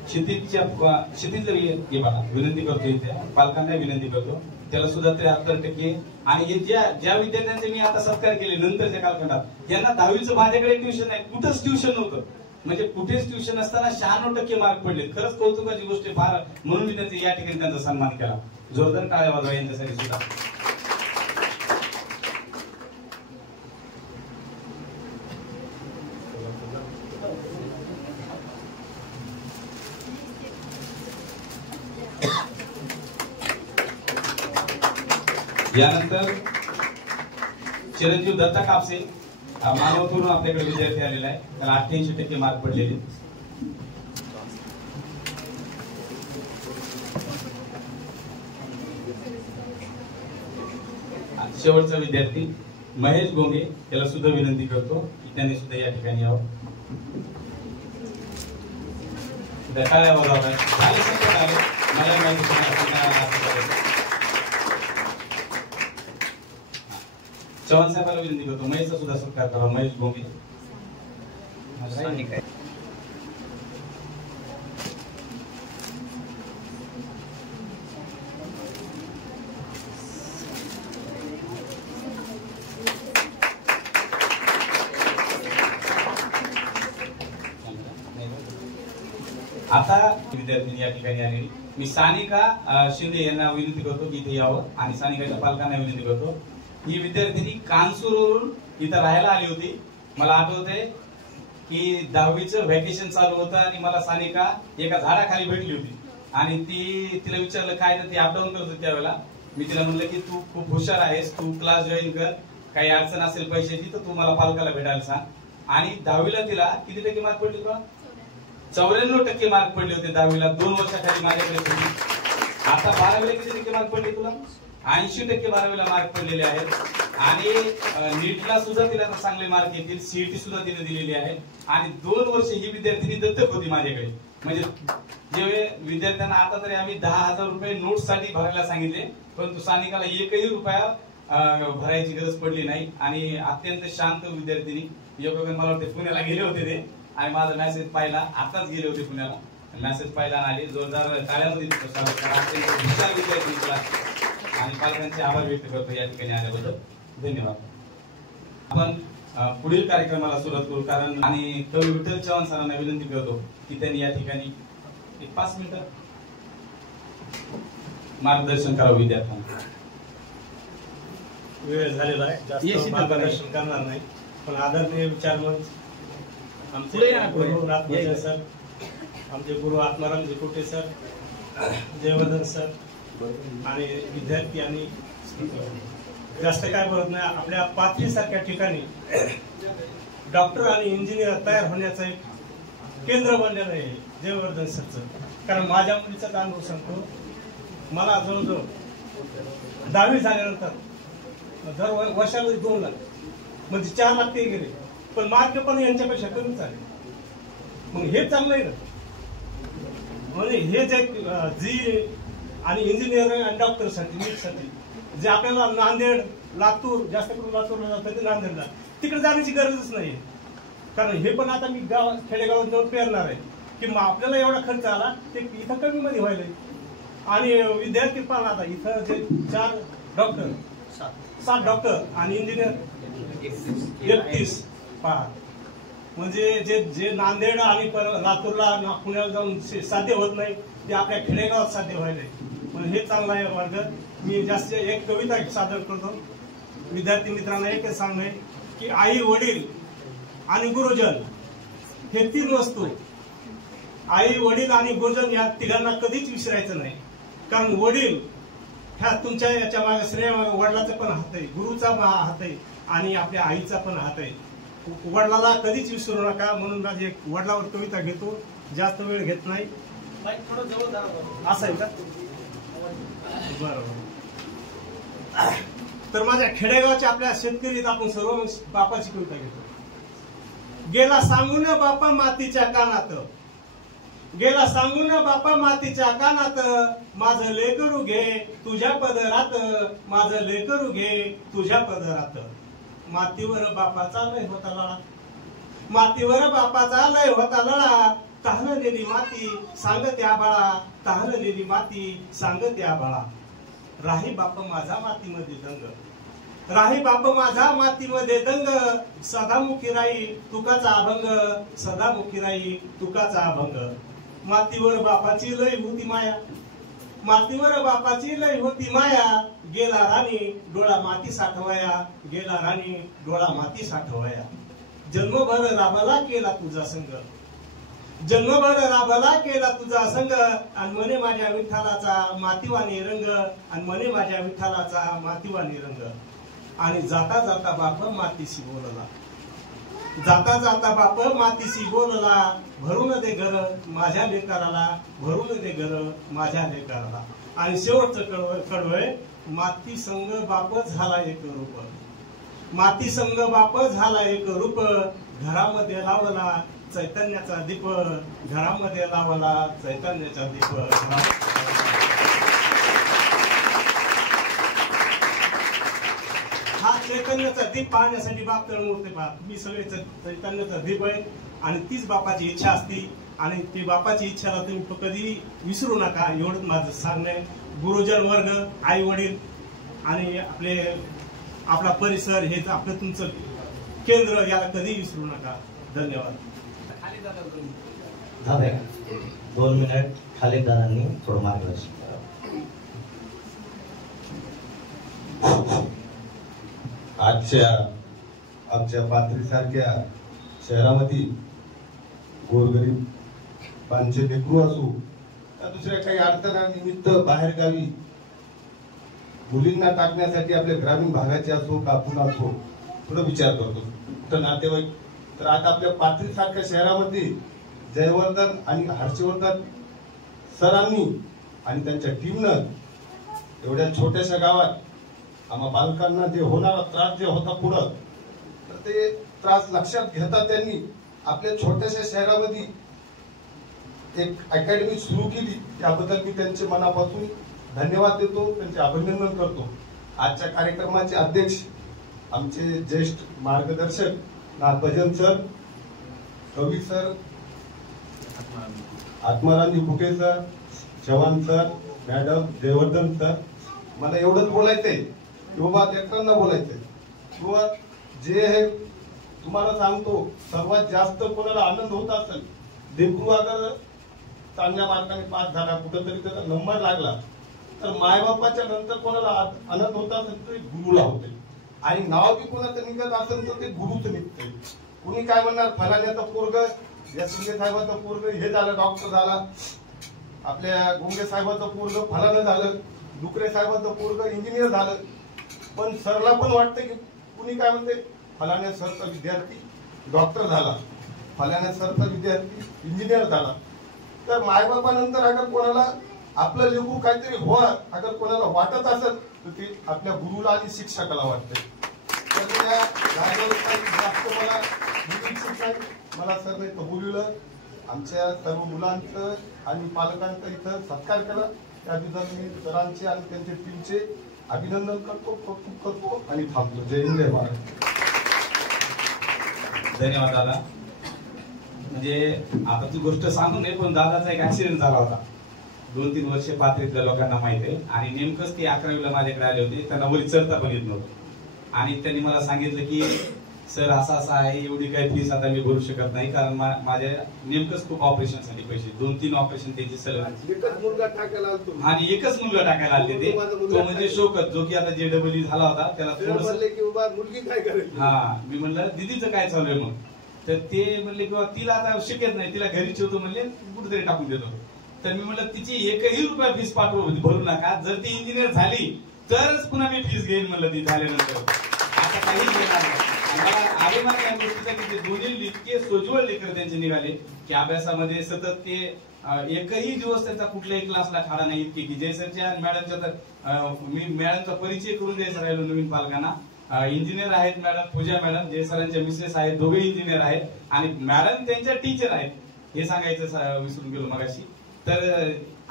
क्षितिजला विनंती करतो, इथे पालकांना विनंती करतो, त्याला सुद्धा 73%. आणि हे ज्या विद्यार्थ्यांचे मी आता सत्कार केले नंतरच्या कालखंडात, यांना 10वीचं माझ्याकडे ट्युशन नाही, कुठंच ट्युशन नव्हतं, म्हणजे कुठेच ट्युशन असताना 96% मार्क पडले. खरंच कौतुकाची गोष्ट आहे फार, म्हणून मी त्यांचा या ठिकाणी त्यांचा सन्मान केला. जोरदार टाळ्या वाजवा यांच्यासाठी सुद्धा. यानंतर चिरंजीव दत्ता कापसे मानवतून आपल्याकडे विद्यार्थी आलेला आहे, त्याला 88% मार्क पडलेले. शेवटचा विद्यार्थी महेश गोंगे, त्याला सुद्धा विनंती करतो की त्यांनी सुद्धा या ठिकाणी यावं. टाळ्या वाजवा. मला माहिती चव्हाण साहेबांना विनंती करतो, महेशचा सुद्धा सत्कार करा. महेश गोंगे. आता विद्यार्थी या ठिकाणी आलेली मी सानिका शिंदे यांना विनंती करतो की इथे यावं, आणि सानिकाच्या पालकांना विनंती करतो. ही विद्यार्थिनी कानसूरवरून इथं राहायला आली होती. मला आठवतंय की 10वीचं व्हॅकेशन चालू होतं आणि मला सानिका एका झाडाखाली भेटली होती, आणि तिला विचारलं काय, तर ती अपडाऊन करत होती त्यावेळेला. मी तिला म्हणलं की तू खूप हुशार आहेस, तू क्लास जॉईन कर, काही अडचण असेल पैशाची तर तू मला पालकाला भेटायला सांग. आणि 10वीला तिला किती टक्के मार्क पडले तुला? 94% मार्क पडले होते 10वीला. 2 वर्षाखाली माझ्याकडे होती. आता 12वीला किती टक्के मार्क पडले तुला? 80% 12वीला मार्क पडलेले आहेत. आणि नीटला सुद्धा तिला चांगले मार्क येतील. सीईटी सुद्धा तिने दिलेली आहे. आणि 2 वर्ष ही विद्यार्थिनी दत्तक होती माझ्याकडे. म्हणजे जे विद्यार्थ्यांना आता तरी आम्ही 10,000 रुपये नोट्ससाठी भरायला सांगितले, परंतु सानिकाला 1ही रुपया भरायची गरज पडली नाही. आणि अत्यंत शांत विद्यार्थिनी. योगायोगाने मला वाटते पुण्याला गेले होते ते, आणि माझा मेसेज पाहिला, आताच गेले होते पुण्याला, मेसेज पाहिला आले. जोरदार टाळ्यामध्ये अत्यंत विद्यार्थी तुला आणि पालकांचे आभार व्यक्त करतो या ठिकाणी आल्याबद्दल. धन्यवाद. आपण पुढील कार्यक्रमाला सुरुवात करू, कारण आणि कवी विठ्ठल चव्हाण सरांना विनंती करतो की त्यांनी या ठिकाणी 5 मिनिटं मार्गदर्शन करावं विद्यार्थ्यांना. वेळ झालेला आहे, जास्त मार्गदर्शन करणार नाही, पण आदरणीय विचारमंच आमचे गुरु रातमोजन सर, आमचे गुरु आत्माराम जिकोटे सर, जयवर्धन सर आणि विद्यार्थी, आणि जास्त काय बोलत नाही. आपल्या पाथरी सारख्या ठिकाणी डॉक्टर आणि इंजिनियर तयार होण्याचं एक केंद्र बनलेलं आहे जयवर्धन सरचं. कारण माझ्या मुलीचाच अनुभव सांगतो. मला जवळजवळ 10वी झाल्यानंतर दर वर्षाला 2 लाख, म्हणजे 4 लाख ते गेले, पण मार्क पण यांच्यापेक्षा कमीच आले. मग हे चांगलं आहे ना. म्हणजे हे जे जी आणि इंजिनियर आणि डॉक्टरसाठी नीटसाठी जे आपल्याला नांदेड, लातूर, जास्त करून लातूरला जातं ते नांदेडला, तिकडे जाण्याची गरजच नाही. कारण हे पण आता मी खेडेगावात जाऊन पेरणार आहे की आपल्याला एवढा खर्च आला ते इथं कमी मध्ये व्हायला. आणि विद्यार्थी पण आता इथं जे 4 डॉक्टर, 7 डॉक्टर आणि इंजिनियर 31 पहा. म्हणजे जे नांदेड आणि लातूरला, पुण्याला जाऊन साध्य होत नाही ते आपल्या खेडेगावात साध्य व्हायला. पण हे चांगलं आहे वर्ग. मी जास्त एक कविता सादर करतो विद्यार्थी मित्रांना. एक सांगणे की आई, वडील आणि गुरुजन हे 3 वस्तू, आई, वडील आणि गुरुजन या तिघांना कधीच विसरायचं नाही. कारण वडील ह्या तुमच्या याच्या मागे श्रेय वडिलाचा पण हात आहे, गुरुचा हात आहे आणि आपल्या आईचा पण हात आहे. वडिलाला कधीच विसरू नका. म्हणून माझी एक वडिलावर कविता घेतो, जास्त वेळ घेत नाही. असं आहे का? बरोबर. तर माझ्या खेडेगावच्या आपल्या शेतकरीत आपण सर्व बापाची कविता घेतो. गेला सांगून बापा मातीच्या कानात, गेला सांगून बापा मातीच्या कानात, माझं लेकरू घे तुझ्या पदरात, माझं लेकरू घे तुझ्या पदरात. मातीवर बापाचा लय होता लळा, मातीवर बापाचा लय होता लळा, तहानलेली माती सांगते आबाळा, तहानलेली माती सांगते आबाळा. राही बाप माझा मातीमध्ये दंग, राही बाप माझा मातीमध्ये दंग. सदामुखी राई तुकाचा अभंग, सदामुखी राई तुकाचा अभंग. मातीवर बापाची लय होती माया, मातीवर बापाची लय होती माया. गेला राणी डोळा माती साठवाया, गेला राणी डोळा माती साठवाया. जन्मभर राबला केला तुझा संग, जन्मभर राबला केला तुझा संग. आणि म्हणे माझ्या विठ्ठलाचा मातीवाणी रंग, आणि म्हणे माझ्या विठ्ठलाचा मातीवाणी रंग. आणि जाता जाता बाप मातीशी बोलला, जाता जाता बाप मातीशी बोलला. भरून दे घर माझ्या लेकराला, भरून दे घर माझ्या लेकराला. आणि शेवटचं कडवय माती संग बाप झाला एक रूप, माती संग बाप झाला एक रूप. घरामध्ये लावला चैतन्याचा दीप, घरामध्ये लावला चैतन्याचा दीप. हा चैतन्याचा दीप पाहण्यासाठी बाप तर मूर्ती पहा. मी सगळे चैतन्याचा दीप आहे. आणि तीच बापाची इच्छा असती, आणि ती बापाची इच्छाला तुम्ही कधी विसरू नका, एवढंच माझं सांगणं आहे. गुरुजन वर्ग, आई वडील आणि आपला परिसर हे आपलं तुमचं केंद्र, याला कधी विसरू नका. धन्यवाद. झालंय 2 मिनिट खालीदारांनी थोडं मार्गदर्शन करावं. आजच्या आमच्या पाथरीसारख्या शहरामध्ये गोरगरीबांचे लेकरू असो त्या दुसऱ्या काही अडचणांनिमित्त बाहेरगावी मुलींना टाकण्यासाठी आपल्या ग्रामीण भागाचे असो का पुन्हा असो थोडं विचार करतो तर नातेवाईक. तर आता आपल्या पाथरीसारख्या शहरामध्ये जयवर्धन आणि हर्षवर्धन सरांनी आणि त्यांच्या टीमनं एवढ्या छोट्याशा गावात आम्हा बालकांना जे होणारा त्रास जे होता पुढं, तर ते त्रास लक्षात घेता त्यांनी आपल्या छोट्याशा शहरामध्ये एक अकॅडमी सुरू केली. त्याबद्दल मी त्यांचे मनापासून धन्यवाद देतो, त्यांचे अभिनंदन करतो. आजच्या कार्यक्रमाचे अध्यक्ष आमचे ज्येष्ठ मार्गदर्शक नाथभजन सर, कवी sir, Atmaramji Kute sir, Chavan sir, madam, Jayvardhan sir. मला एवढंच बोलायचंय की बाबा लेकरांना बोलायचंय किंवा जे हे तुम्हाला सांगतो, सर्वात जास्त कोणाला आनंद होत असेल, लेकरू अगर चांगल्या मार्काने पास झाला, कुठंतरी त्याचा नंबर लागला, तर मायबापाच्या नंतर कोणाला आनंद होत असेल तर गुरुला होते. आणि नाव बी कोणाचं निघत असेल तर ते गुरुच निघते. कुणी काय म्हणणार, फलाण्याचं पोरग, या शिंदे साहेबाचं पोरग हे झालं डॉक्टर झाला, आपल्या गोंगे साहेबाचं पोरग फलानं झालं, डुकरे साहेबाचं पोरग इंजिनियर झालं. पण सरला पण वाटतं की कुणी काय म्हणते, फलाण्या सरचा विद्यार्थी डॉक्टर झाला, फलाण्या सरचा विद्यार्थी इंजिनियर झाला. तर मायबापानंतर अगर कोणाला आपलं लेकरू काहीतरी व्हा अगर कोणाला वाटत असेल तर ते आपल्या गुरुला आणि शिक्षकाला वाटते. तर या जास्त मला सरने बोलवलं, आमच्या सर्व मुलांचं आणि पालकांचा इथं सत्कार केला. त्याबद्दल मी सरांचे आणि त्यांच्या टीमचे अभिनंदन करतो, कौतुक करतो आणि थांबतो. जय हिंद, जय महाराष्ट्र. धन्यवाद दादा. म्हणजे आता ती गोष्ट सांगू नये, पण दादाचा एक ऍक्सिडेंट झाला होता 2-3 वर्ष पाथरीतल्या लोकांना माहिती आहे. आणि नेमकंच ते 11वीला माझ्याकडे आले होते, त्यांना वरी चढता पण येत नव्हतं. आणि त्यांनी मला सांगितलं की सर असं असं आहे, एवढी काही फीस आता मी भरू शकत नाही, कारण माझ्या नेमकंच खूप ऑपरेशनसाठी पैसे 2-3 ऑपरेशन त्याची सलग, आणि एकच मुलगा टाकायला आले ते, तो म्हणजे शोकत, जो की आता JEE झाला होता. त्याला थोडंसं मुलगी काय करेल, हा मी म्हणलं दीदीचं काय चालू आहे मग, तर ते म्हणले किंवा तिला आता शिकत नाही, तिला घरी ठेवतो म्हणले, कुठेतरी टाकून देतो. तर मी म्हणलं तिची 1ही रुपया फीस भरू नका, जर ती इंजिनियर झाली तरच पुन्हा मी फीस घेईन म्हणलं ती झाल्यानंतर. आता काहीच घेणार नाही. मला अभिमान या गोष्टीचा की ते दोन्ही इतके सोज्वळ लेकर त्यांचे निघाले की अभ्यासामध्ये सतत ते एकही दिवस त्यांचा कुठल्याही क्लासला खाडा नाही. इतके की जयसरच्या आणि मॅडमच्या, तर मी मॅडमचा परिचय करून द्यायचा राहिलो नवीन पालकांना. इंजिनियर आहेत मॅडम पूजा मॅडम, जयसरांच्या मिसेस आहेत, दोघे इंजिनियर आहेत, आणि मॅडम त्यांच्या टीचर आहेत, हे सांगायचं विसरून गेलो मगाशी. तर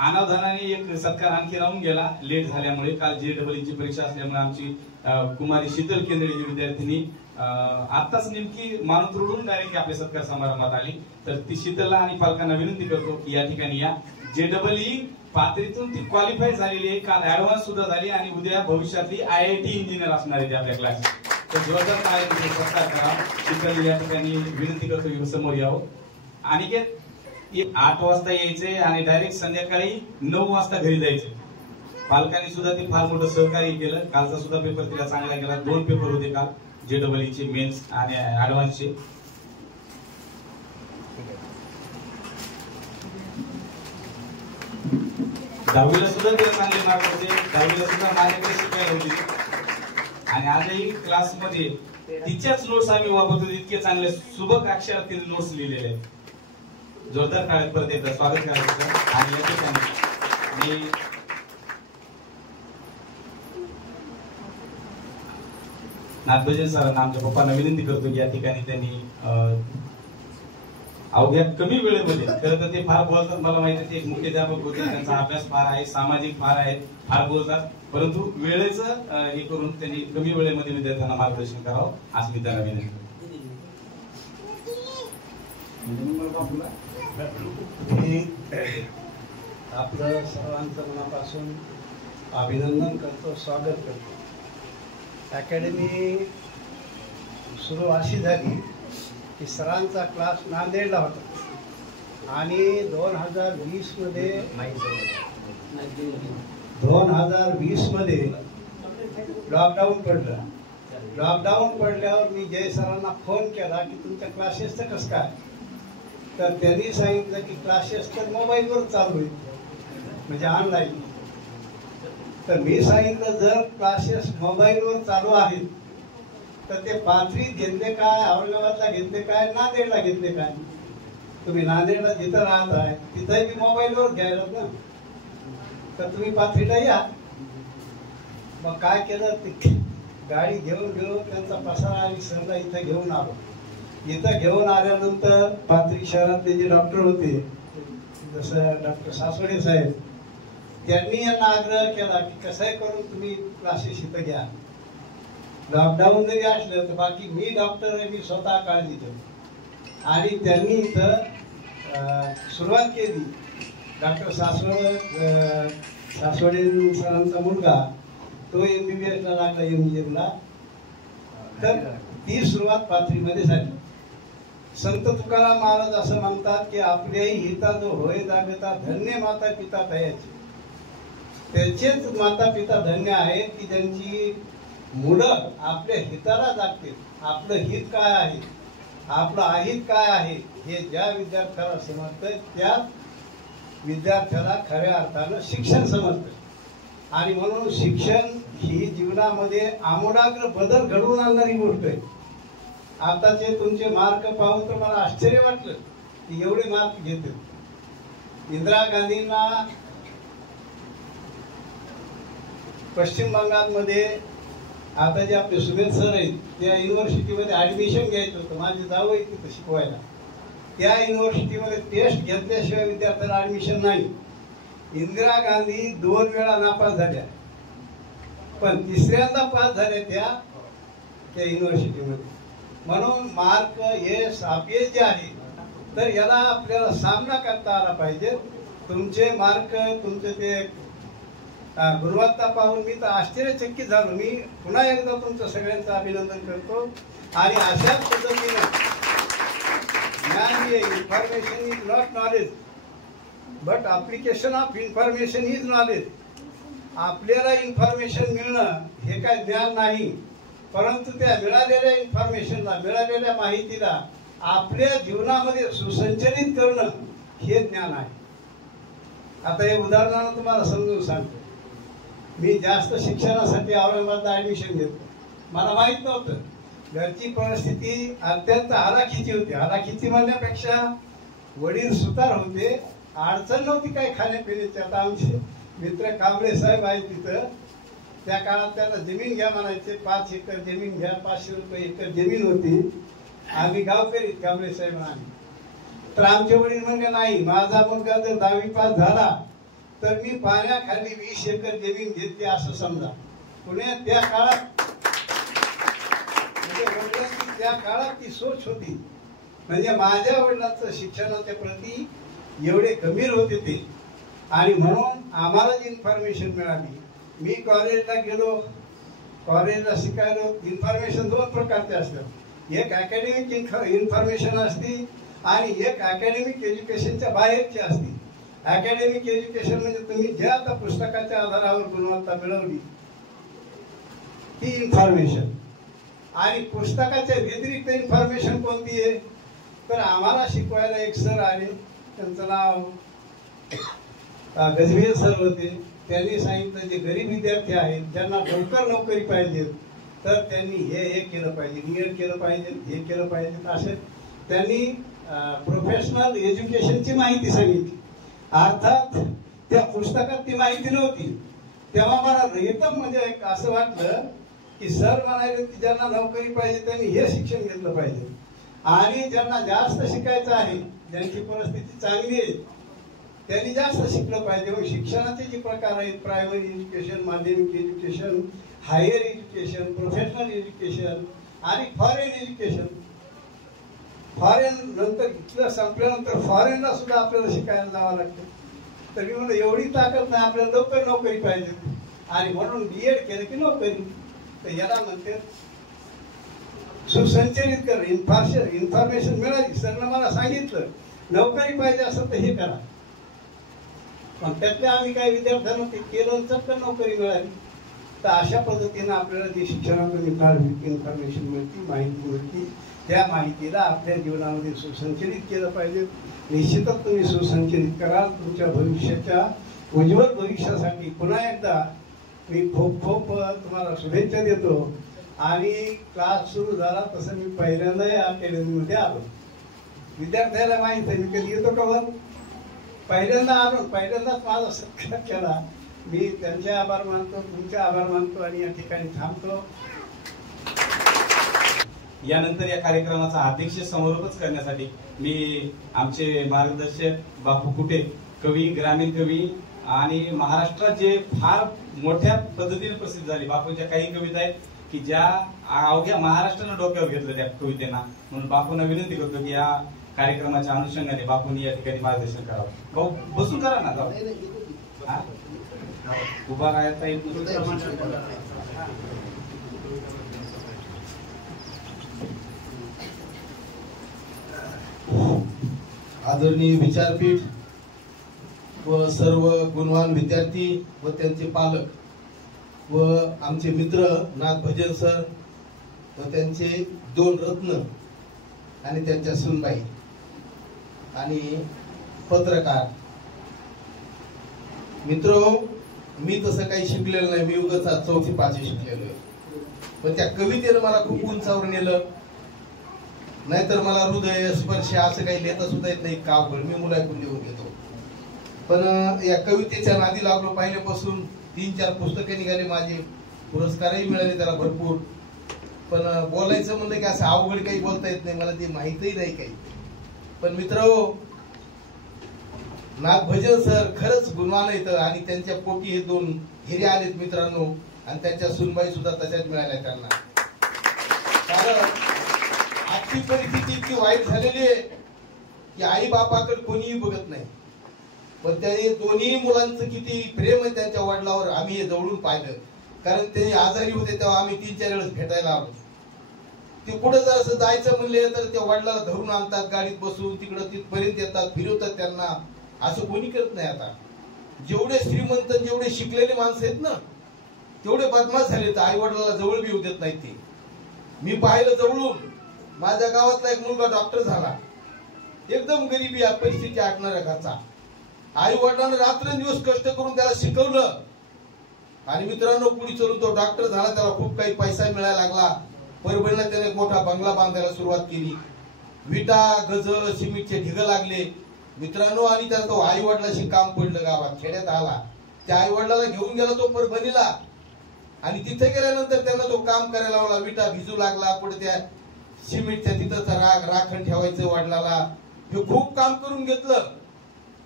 अनावधानाने एक सत्कार आणखी राहून गेला लेट झाल्यामुळे. काल JEE परीक्षा असल्यामुळे आमची कुमारी शीतल केंद्रे ही विद्यार्थिनी आताच नेमकी मान तुडून डायरेक्ट आपल्या सत्कार समारंभात आली. तर ती शीतलला आणि पालकांना विनंती करतो की या ठिकाणी या. JEE पात्रतेतून ती क्वालिफाय झालेली आहे, काल ऍडव्हान्स सुद्धा झाली आणि उद्या भविष्यातली IIT इंजिनियर असणार आहे आपल्या क्लास. तर जोरदार टाळ्यांनी सत्कार करा. शीतल या ठिकाणी विनंती करतो की समोर यावं. अनिकेत 8 वाजता यायचे आणि डायरेक्ट संध्याकाळी 9 वाजता घरी जायचे. पालकांनी सुद्धा ते फार मोठं सहकार्य केलं. कालचा सुद्धा पेपर तिला चांगला गेला. 2 पेपर होते काल, JEE चे मेन्स आणि ऍडव्हान्सचे. दहावीला सुद्धा तिला चांगले मार्क होते. दहावीला सुद्धा माझ्याकडे शिकायला होती आणि आजही क्लासमध्ये तिच्याच नोट्स आम्ही वापरतो. इतके चांगले सुबक अक्षरात तिने नोट्स लिहिलेले आहेत. जोरदार काळात परत एकदा स्वागत करायचं. आणि या ठिकाणी मी नागभजन सरांना आमच्या पप्पांना विनंती करतो की या ठिकाणी त्यांनी अवघ्या कमी वेळेमध्ये, खरं तर ते फार बोलतात, मला माहिती आहे ते एक मुख्याध्यापक होते, त्यांचा अभ्यास फार आहे, सामाजिक फार आहे, फार बोलतात, परंतु वेळेचं हे करून त्यांनी कमी वेळेमध्ये विद्यार्थ्यांना मार्गदर्शन करावं असं मी त्यांना विनंती करतो. आपलं सर्वांचं मनापासून अभिनंदन करतो, स्वागत करतो. अकॅडमी सुरू अशी झाली की सरांचा क्लास नांदेडला होता आणि 2020 मध्ये लॉकडाऊन पडलं. लॉकडाऊन पडल्यावर मी जय सरांना फोन केला की तुमच्या क्लासेसचं कसं काय. तर त्यांनी सांगितलं की क्लासेस तर मोबाईलवर चालू आहे, म्हणजे ऑनलाईन. तर मी सांगितलं जर क्लासेस मोबाईलवर चालू आहेत तर ते पाथरीत घेतले काय, औरंगाबादला घेतले काय, नांदेडला घेतले काय. तुम्ही नांदेडला जिथं राहत आहे तिथं मी मोबाईलवर घ्यायला ना, तर तुम्ही पाथरीला या. मग काय केलं, ते गाडी घेऊन त्यांचा पसारा आणि सहला इथं घेऊन आलो. इथं घेऊन आल्यानंतर पाथरी शहरातले जे डॉक्टर होते, जसं डॉक्टर सासवडे साहेब, त्यांनी यांना आग्रह केला की कसं करून तुम्ही क्लासेस इथं घ्या. लॉकडाऊन जरी असलं तर बाकी मी डॉक्टर आहे, मी स्वतः काळजी घेतो. आणि त्यांनी इथं सुरुवात केली. डॉक्टर सासवडे सरांचा मुलगा तो MBBS ला लागला, MGM ला. तर ती सुरुवात पाथरीमध्ये झाली. संत तुकाराम महाराज असं म्हणतात की आपल्याही हिता जो होय जागता धन्य माता पिता तयाचे. त्याचेच माता पिता धन्य आहेत की ज्यांची मुलं आपल्या हिताला जागतील. आपलं हित काय आहे, आपलं अहित काय आहे हे ज्या विद्यार्थ्याला समजतं त्या विद्यार्थ्याला खऱ्या अर्थानं शिक्षण समजतं. आणि म्हणून शिक्षण ही जीवनामध्ये आमूलाग्र बदल घडवून आणणारी गोष्ट आहे. आताचे तुमचे मार्क पाहून तर मला आश्चर्य वाटलं की एवढे मार्क घेते. इंदिरा गांधींना पश्चिम बंगालमध्ये आता जे आपले सुमेध सर आहेत त्या युनिव्हर्सिटीमध्ये ऍडमिशन घ्यायचं होतं. माझे जाऊ आहे तिथं शिकवायला. त्या युनिव्हर्सिटीमध्ये टेस्ट घेतल्याशिवाय विद्यार्थ्याला ऍडमिशन नाही. इंदिरा गांधी 2 वेळा नापास झाल्या, पण 3ऱ्यांदा पास झाल्या त्या युनिव्हर्सिटीमध्ये. म्हणून मार्क यश अपयश जे आहे तर याला आपल्याला सामना करता आला पाहिजे. तुमचे मार्क, तुमचे ते गुणवत्ता पाहून मी तर आश्चर्यचकित झालो. मी पुन्हा एकदा तुमचं सगळ्यांचं अभिनंदन करतो. आणि अशाच पद्धतीने ज्ञान, information is not knowledge but application of information is knowledge. आपल्याला इन्फॉर्मेशन मिळणं हे काय ज्ञान नाही, परंतु त्या मिळालेल्या इन्फॉर्मेशनला, मिळालेल्या माहितीला आपल्या जीवनामध्ये सुसंचलित करणं हे ज्ञान आहे. आता हे उदाहरणानं तुम्हाला समजून सांगतो. मी जास्त शिक्षणासाठी औरंगाबादला ऍडमिशन घेतो. मला माहित नव्हतं. घरची परिस्थिती अत्यंत हलाखीची होती. हलाखीची म्हणण्यापेक्षा वडील सुतार होते, अडचण नव्हती काय खाण्यापिण्याची. आता आमचे मित्र कांबळे साहेब आहेत तिथं, त्या काळात त्यांना जमीन घ्या म्हणायचे. 5 एकर जमीन घ्या, 500 रुपये एकर जमीन होती. आम्ही गावकरी कांबळे साहेब आम्ही. तर आमचे वडील म्हणजे नाही, माझा मुलगा जर 10वी पास झाला तर मी पाण्याखाली 20 एकर जमीन घेतली असं समजा. पुण्यात त्या काळात म्हणजे वडिलांची त्या काळात ती सोच होती. म्हणजे माझ्या वडिलांचं शिक्षणाच्या प्रती एवढे गंभीर होते ते. आणि म्हणून आम्हाला जी इन्फॉर्मेशन मिळाली, मी कॉलेजला गेलो, कॉलेजला शिकायलो. इन्फॉर्मेशन 2 प्रकारचे असतात. एक अकॅडमिक इन्फॉर्मेशन असते आणि एक अकॅडमिक एज्युकेशनच्या बाहेरची असते. अकॅडमिक एज्युकेशन म्हणजे तुम्ही ज्या आता पुस्तकाच्या आधारावर गुणवत्ता मिळवली ती इन्फॉर्मेशन. आणि पुस्तकाच्या व्यतिरिक्त इन्फॉर्मेशन कोणती आहे, तर आम्हाला शिकवायला एक सर आले, त्यांचं नाव गजबीर सर होते. त्यांनी सांगितलं जे गरीब विद्यार्थी आहेत ज्यांना लवकर नोकरी पाहिजे तर त्यांनी हे केलं पाहिजे, नियड केलं पाहिजे, हे केलं पाहिजे. असे त्यांनी प्रोफेशनल एज्युकेशनची माहिती सांगितली. अर्थात त्या पुस्तकात ती माहिती नव्हती. तेव्हा मला एकदम म्हणजे असं वाटलं की सर म्हणाले की ज्यांना नोकरी पाहिजे त्यांनी हे शिक्षण घेतलं पाहिजे आणि ज्यांना जास्त शिकायचं आहे, ज्यांची परिस्थिती चांगली आहे त्यांनी जास्त शिकलं पाहिजे. मग शिक्षणाचे जे प्रकार आहेत, प्रायमरी एज्युकेशन, माध्यमिक education, higher education, professional education आणि फॉरेन एज्युकेशन. फॉरेन नंतर इथलं संपल्यानंतर फॉरेनला सुद्धा आपल्याला शिकायला जावं लागतं. तर मी म्हणलं एवढी ताकद नाही, आपल्याला लवकर नोकरी पाहिजे आणि म्हणून बीएड केलं की नोकरी. तर याला म्हणते सुसंचरित कर. इन्फॉर्मेशन मिळाली, सरनं मला सांगितलं नोकरी पाहिजे असं तर हे करा. पण त्यातल्या आम्ही काही विद्यार्थ्यांना ते केलं, चक्क नोकरी मिळाली. तर अशा पद्धतीनं आपल्याला जी शिक्षणातून इन्फॉर्मेशन मिळते, माहिती मिळते, त्या माहितीला आपल्या जीवनामध्ये सुसंचलित केलं पाहिजे. निश्चितच तुम्ही सुसंचलित कराल. तुमच्या भविष्याच्या उज्ज्वल भविष्यासाठी पुन्हा एकदा मी खूप खूप तुम्हाला शुभेच्छा देतो. आणि क्लास सुरू झाला तसं मी पहिल्यांदा या अकॅडमीमध्ये आलो. विद्यार्थ्याला माहित आहे मी कधी येतो का वर, पहिल्यांदा आलो, पहिल्यांदाच माझा सत्कार केला. मी त्यांचे आभार मानतो, तुमचे आभार मानतो आणि या ठिकाणी थांबतो. यानंतर या कार्यक्रमाचा अध्यक्ष समारोपच करण्यासाठी मी आमचे मार्गदर्शक बापू कुटे, कवी, ग्रामीण कवी आणि महाराष्ट्रात जे फार मोठ्या पद्धतीने प्रसिद्ध झाले, बापूंच्या काही कविता आहेत की ज्या अवघ्या महाराष्ट्रानं डोक्यावर घेतलं त्या कवितेना. म्हणून बापूंना विनंती करतो की या कार्यक्रमाच्या अनुषंगाने बापूंनी या ठिकाणी मार्गदर्शन करावं. भाऊ बसून करा ना, जाऊ उभा राहता येत नसेल. आदरणीय विचारपीठ व सर्व गुणवान विद्यार्थी व त्यांचे पालक व आमचे मित्र नाथ भजन सर व त्यांचे 2 रत्न आणि त्यांच्या सुनबाई आणि पत्रकार मित्र, मी तसं काही शिकलेलं नाही. मी उगाच 4थी 5वी शिकलेलो आहे. पण त्या कवितेनं मला खूप उंचावर नेलं. नाहीतर मला हृदय स्पर्श असं काही लिहिता सुद्धा येत नाही. कावळ मी मुलाकडून लिहून घेतो. पण या कवितेच्या नादी लागलो पहिल्यापासून. 3-4 पुस्तकं निघाले माझे, पुरस्कारही मिळाले त्याला भरपूर. पण बोलायचं म्हणलं की असं अवघड काही बोलता येत नाही, मला ते माहितही नाही काही. पण मित्रहो, नाथ भजन सर खरंच गुणवान आहेत आणि त्यांच्या पोटी हे 2 हिरे आलेत मित्रांनो. आणि त्यांच्या सुनबाई सुद्धा तशाच मिळाल्या त्यांना. कारण आजची परिस्थिती इतकी वाईट झालेली आहे की आई बापाकडे कोणीही बघत नाही. पण त्यांनी दोन्ही मुलांचं किती प्रेम आहे त्यांच्या वडिलावर आम्ही हे जवळून पाहिलं. कारण त्यांनी आजारी होते तेव्हा आम्ही 3-4 वेळेस भेटायला आलो. ते कुठं जर असं जायचं म्हणले तर त्या वडिलाला धरून आणतात, गाडीत बसून तिकडं तिथपर्यंत येतात, फिरवतात त्यांना. असं कोणी करत नाही. आता जेवढे श्रीमंत जेवढे शिकलेले माणसं आहेत ना तेवढे बदमाश झाले तर आई वडिलाला जवळ बी येऊ देत नाही. ते मी पाहिलं जवळून. माझ्या गावातला एक मुलगा डॉक्टर झाला, एकदम गरीबी परिस्थिती आटणाऱ्या घरचा. आई वडिलांना रात्रंदिवस कष्ट करून त्याला शिकवलं आणि मित्रांनो पुढे चलून तो डॉक्टर झाला. त्याला खूप काही पैसा मिळायला लागला. परभणीला त्याने एक मोठा बंगला बांधायला सुरुवात केली. विटा गज सिमेंटचे ढिग लागले मित्रांनो. आणि त्याला तो आई वडिलाशी काम पडलं. गावात खेड्यात आला, त्या आई वडिलाला घेऊन गेला तो परभणीला. आणि तिथे गेल्यानंतर त्यांना तो काम करायला लावला. विटा भिजू लागला, पुढे त्या सिमेंटच्या तिथं राखण ठेवायचं वडिलाला. हे खूप काम करून घेतलं.